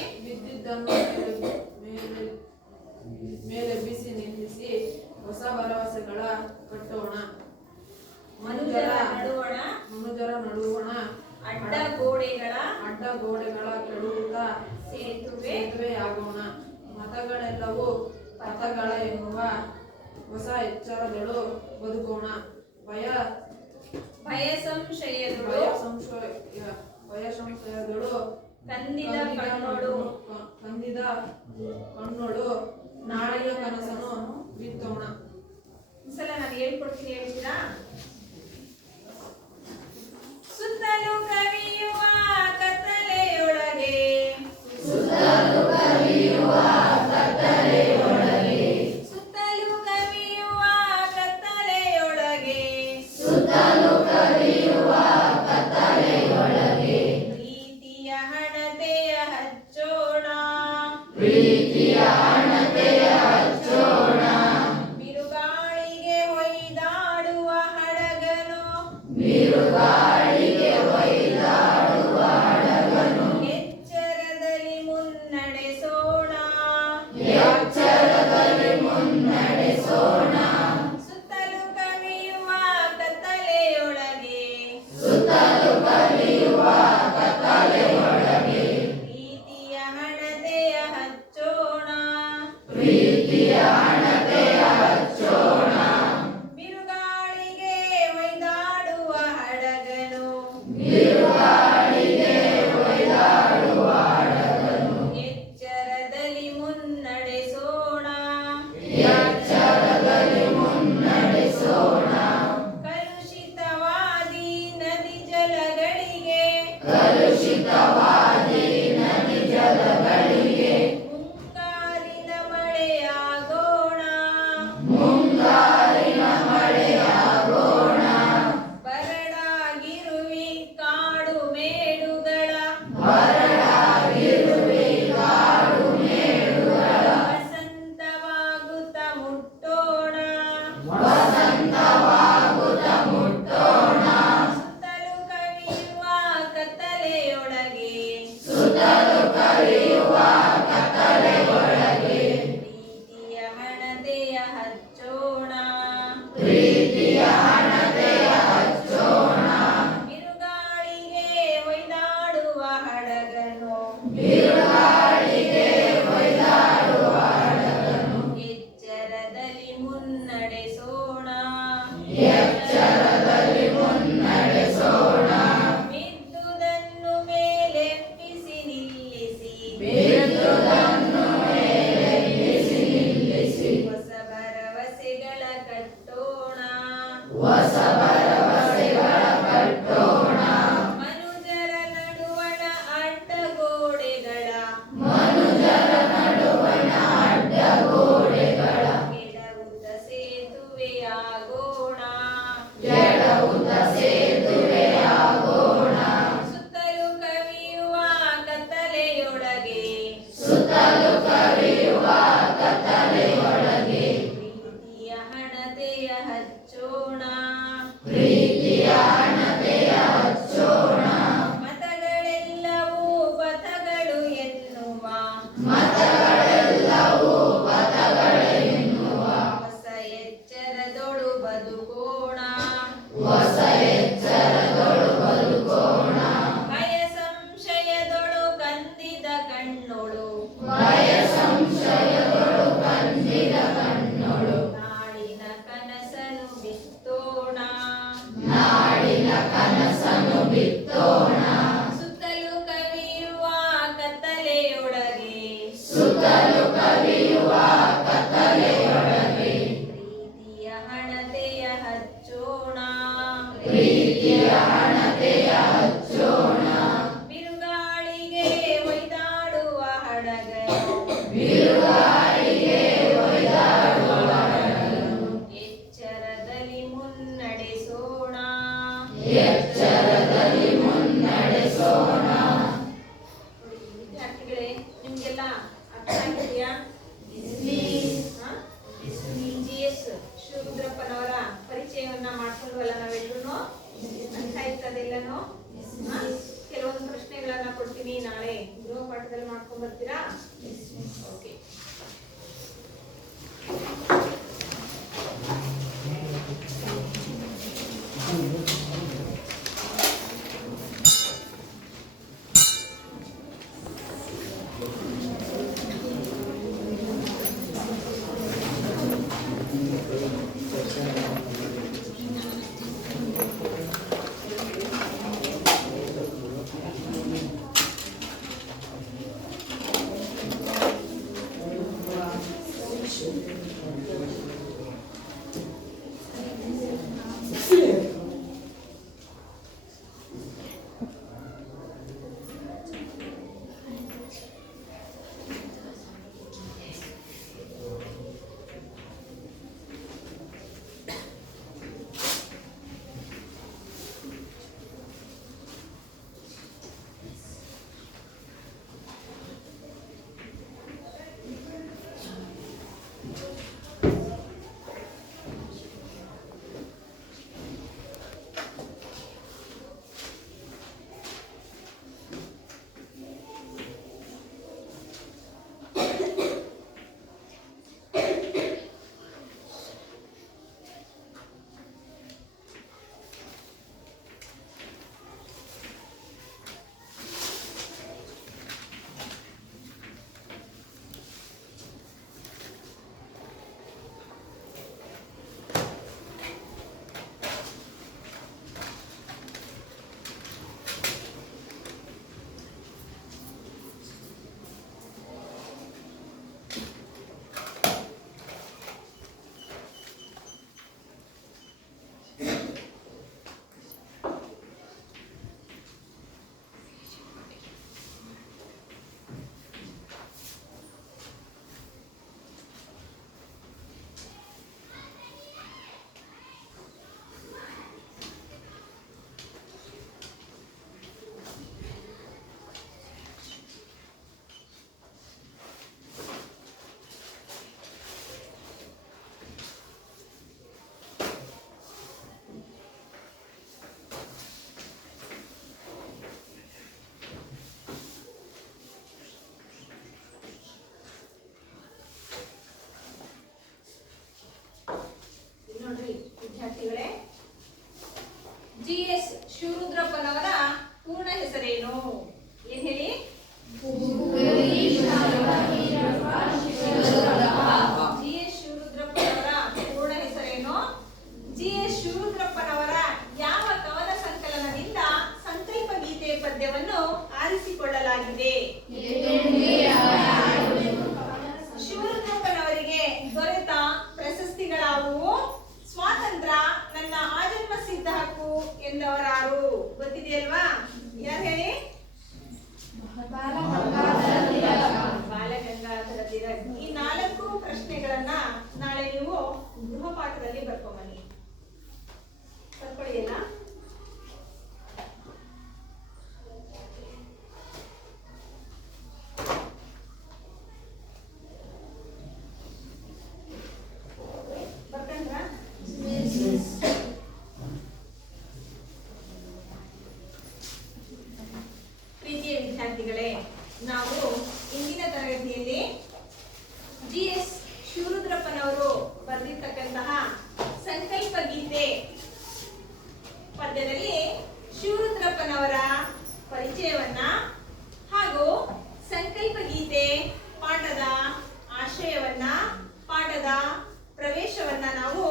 ಮೇಲೆಬ್ಬಿಸಿ ಹೊಸ ಭರವಸೆಗಳ ಕಟ್ಟೋಣ. ಮನುಜರ ನಡುವಣ ಅಡ್ಡ ಗೋಡೆಗಳ ಕೆಡುತ್ತಾ ಸೇತುವೆಯಾಗೋಣ. ಮತಗಳೆಲ್ಲವೂ ಪಥಗಳ ಎನ್ನುವ ಹೊಸ ಎಚ್ಚರದಳು ಬದುಕೋಣ. ಭಯ ಸಂಶಯದಳು ಕಂದಿದ ಕಣ್ಣೊಳು ನಾಳೆಯ ಕನಸನ್ನು ಬಿತ್ತೋಣ. ಒಂದ್ಸಲ ನಾನು ಹೇಳ್ಕೊಡ್ತೀನಿ, ಹೇಳ್ತೀರಾ? ಸುತ್ತಲೂ ಕವಿಯುವ ಕತ್ತಲೆಯೊಳಗೆ ಸುತ್ತಲೂ ಕವಿಯುವ ಕತ್ತಲೆಯೊಳಗೆ ಪ್ರೀತಿಯ ಹಣತೆಯ ಹಚ್ಚೋಣ. ಬಿರುಗಾಳಿಗೆ ಒಯ್ದಾಡುವ ಹಡಗನು ಎಚ್ಚರದಲ್ಲಿ ಮುನ್ನಡೆಸೋಣ. ಸುತ್ತಲೂ ಕವಿಯುವ ಕತ್ತಲೆಯೊಳಗೆ ಪ್ರೀತಿಯ ಹಣತೆಯ ಹಚ್ಚೋಣ. ಬಿರುಗಾಳಿಗೆ ಒಯ್ದಾಡುವ ಹಡಗನು ಎಚ್ಚರದಲ್ಲಿ ಮುನ್ನಡೆಸೋಣ. ಕಲುಷಿತವಾದಿ ನದಿ ಜಲಗಳಿಗೆ ಮುಂಗಾರಿನ ಮಳೆಯಾಗೋಣ. ಬರಡಾಗಿರುವಿ ಕಾಡು ಮೇಡುಗಳ ವಸಂತವಾಗುತ್ತ ಮುಟ್ಟೋಣ. ಸುತ್ತಲೂ ಕವಿಯುವ ಕತ್ತಲೆಯೊಳಗೆ ಪ್ರೀತಿಯ ಹಣತೆಯ ಹಚ್ಚೋಣ. ಬಿರುಗಾಳಿಗೆ ಒಯ್ದಾಡುವ ಹಡಗನು ಎಚ್ಚರದಲ್ಲಿ ಮುನ್ನಡೆಸೋಣ. ಬಿದ್ದುದನ್ನು ಮೇಲೆಬ್ಬಿಸಿ ನಿಲ್ಲಿಸಿ ಹೊಸ ಭರವಸೆಗಳ ಕಟ್ಟೋಣ. ಮನುಜರ ನಡುವಣ ಅಡ್ಡಗೋಡೆಗಳ ಕೆಡವುತ್ತ ಸೇತುವೆಯಾಗೋಣ. ಸುತ್ತಲೂ ಕವಿಯುವ ಕತ್ತಲೆಯೊಳಗೆ ಪ್ರೀತಿಯ ಹಣತೆಯ ಹಚ್ಚೋಣ. ಮತಗಳೆಲ್ಲವೂ ಪಥಗಳು ಎನ್ನುವ ಹೊಸ ಎಚ್ಚರದೊಳು ಬದುಕೋಣ. ಭಯ ಸಂಶಯದೊಳು ಕಂದಿದ ಕಣ್ಣೊಳು ನಾಡಿನ ಕನಸನು ಬಿತ್ತೋಣ. ಸುತ್ತಲೂ ಕವಿಯುವ ಕತ್ತಲೆಯೊಳಗೆ ಪ್ರೀತಿಯ ಹಣತೆಯ ಹಚ್ಚೋಣ. ಬಿರುಗಾಳಿಗೆ ಒಯ್ದಾಡುವ ಹಡಗನು ಎಚ್ಚರದಲ್ಲಿ ಮುನ್ನಡೆಸೋಣ. ನೋಡಿ, ವಿದ್ಯಾರ್ಥಿಗಳೇ, ನಿಮ್ಗೆಲ್ಲ ಅರ್ಥ ಆಗಿದೆಯಾ? GS ಶಿವರುದ್ರಪ್ಪನವರ ಪರಿಚಯವನ್ನ ಮಾಡ್ಕೊಂಡ್ವಲ್ಲ ನಾವೆಲ್ಲರೂ. ಅರ್ಥ ಆಯ್ತದೆಲ್ಲನೂ? ಕೆಲವೊಂದು ಪ್ರಶ್ನೆಗಳನ್ನ ಕೊಡ್ತೀನಿ, ನಾಳೆ ಗೃಹ ಪಾಠದಲ್ಲಿ ಮಾಡ್ಕೊಂಡ್ ಬರ್ತೀರಾ? ಓಕೆ. ನೋಡ್ರಿ ವಿದ್ಯಾರ್ಥಿಗಳೇ, GS ಶಿವರುದ್ರಪ್ಪನವರ ಪೂರ್ಣ ಹೆಸರೇನು? ಏನ್ ಹೇಳಿ? GS ಶಿವರುದ್ರಪ್ಪನವರ ಪೂರ್ಣ ಹೆಸರೇನು? GS ಶಿವರುದ್ರಪ್ಪನವರ ಯಾವ ಕವನ ಸಂಕಲನದಿಂದ ಸಂಕಲ್ಪ ಗೀತೆ ಪದ್ಯವನ್ನು ಆರಿಸಿಕೊಳ್ಳಲಾಗಿದೆ? ಶಿವರುದ್ರಪ್ಪನವರಿಗೆ ದೊರೆತ ಪ್ರಶಸ್ತಿಗಳಾವುವು? ಸ್ವಾತಂತ್ರ್ಯ ನನ್ನ ಆಜನ್ಮ ಸಿದ್ಧ ಹಕ್ಕು ಎಂದವರಾರು? ಗೊತ್ತಿದೆಯಲ್ವಾ? ಯಾರು ಹೇಳಿ? ಬಾಲಗಂಗಾಧರ ತಿಲಕ್. ಈ 4 ಪ್ರಶ್ನೆಗಳನ್ನ ನಾಳೆ ನೀವು ಗೃಹ ಪಾಠದಲ್ಲಿ ಬರ್ಕೊಂಬನ್ನಿ. ಬರ್ಕೊಳ್ಳಿ ಎಲ್ಲ. ಪ್ರೀತಿಯ ವಿದ್ಯಾರ್ಥಿಗಳೇ, ನಾವು ಇಂದಿನ ತರಗತಿಯಲ್ಲಿ GS ಶಿವರುದ್ರಪ್ಪನವರು ಬರೆದಿರ್ತಕ್ಕಂತಹ ಸಂಕಲ್ಪ ಗೀತೆ ಪದ್ಯದಲ್ಲಿ ಶಿವರುದ್ರಪ್ಪನವರ ಪರಿಚಯವನ್ನ ಹಾಗೂ ಸಂಕಲ್ಪ ಗೀತೆ ಪಾಠದ ಆಶಯವನ್ನ, ಪಾಠದ ಪ್ರವೇಶವನ್ನ ನಾವು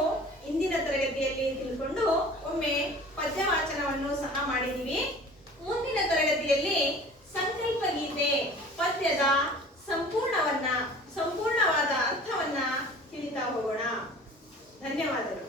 ಇಂದಿನ ತರಗತಿಯಲ್ಲಿ ತಿಳ್ಕೊಂಡು ಒಮ್ಮೆ ಪದ್ಯ ವಾಚನವನ್ನು ಸಹ ಮಾಡಿದ್ದೀವಿ. ಮುಂದಿನ ತರಗತಿಯಲ್ಲಿ ಸಂಕಲ್ಪ ಗೀತೆ ಪದ್ಯದ ಸಂಪೂರ್ಣವಾದ ಅರ್ಥವನ್ನ ತಿಳಿತಾ ಹೋಗೋಣ. ಧನ್ಯವಾದಗಳು.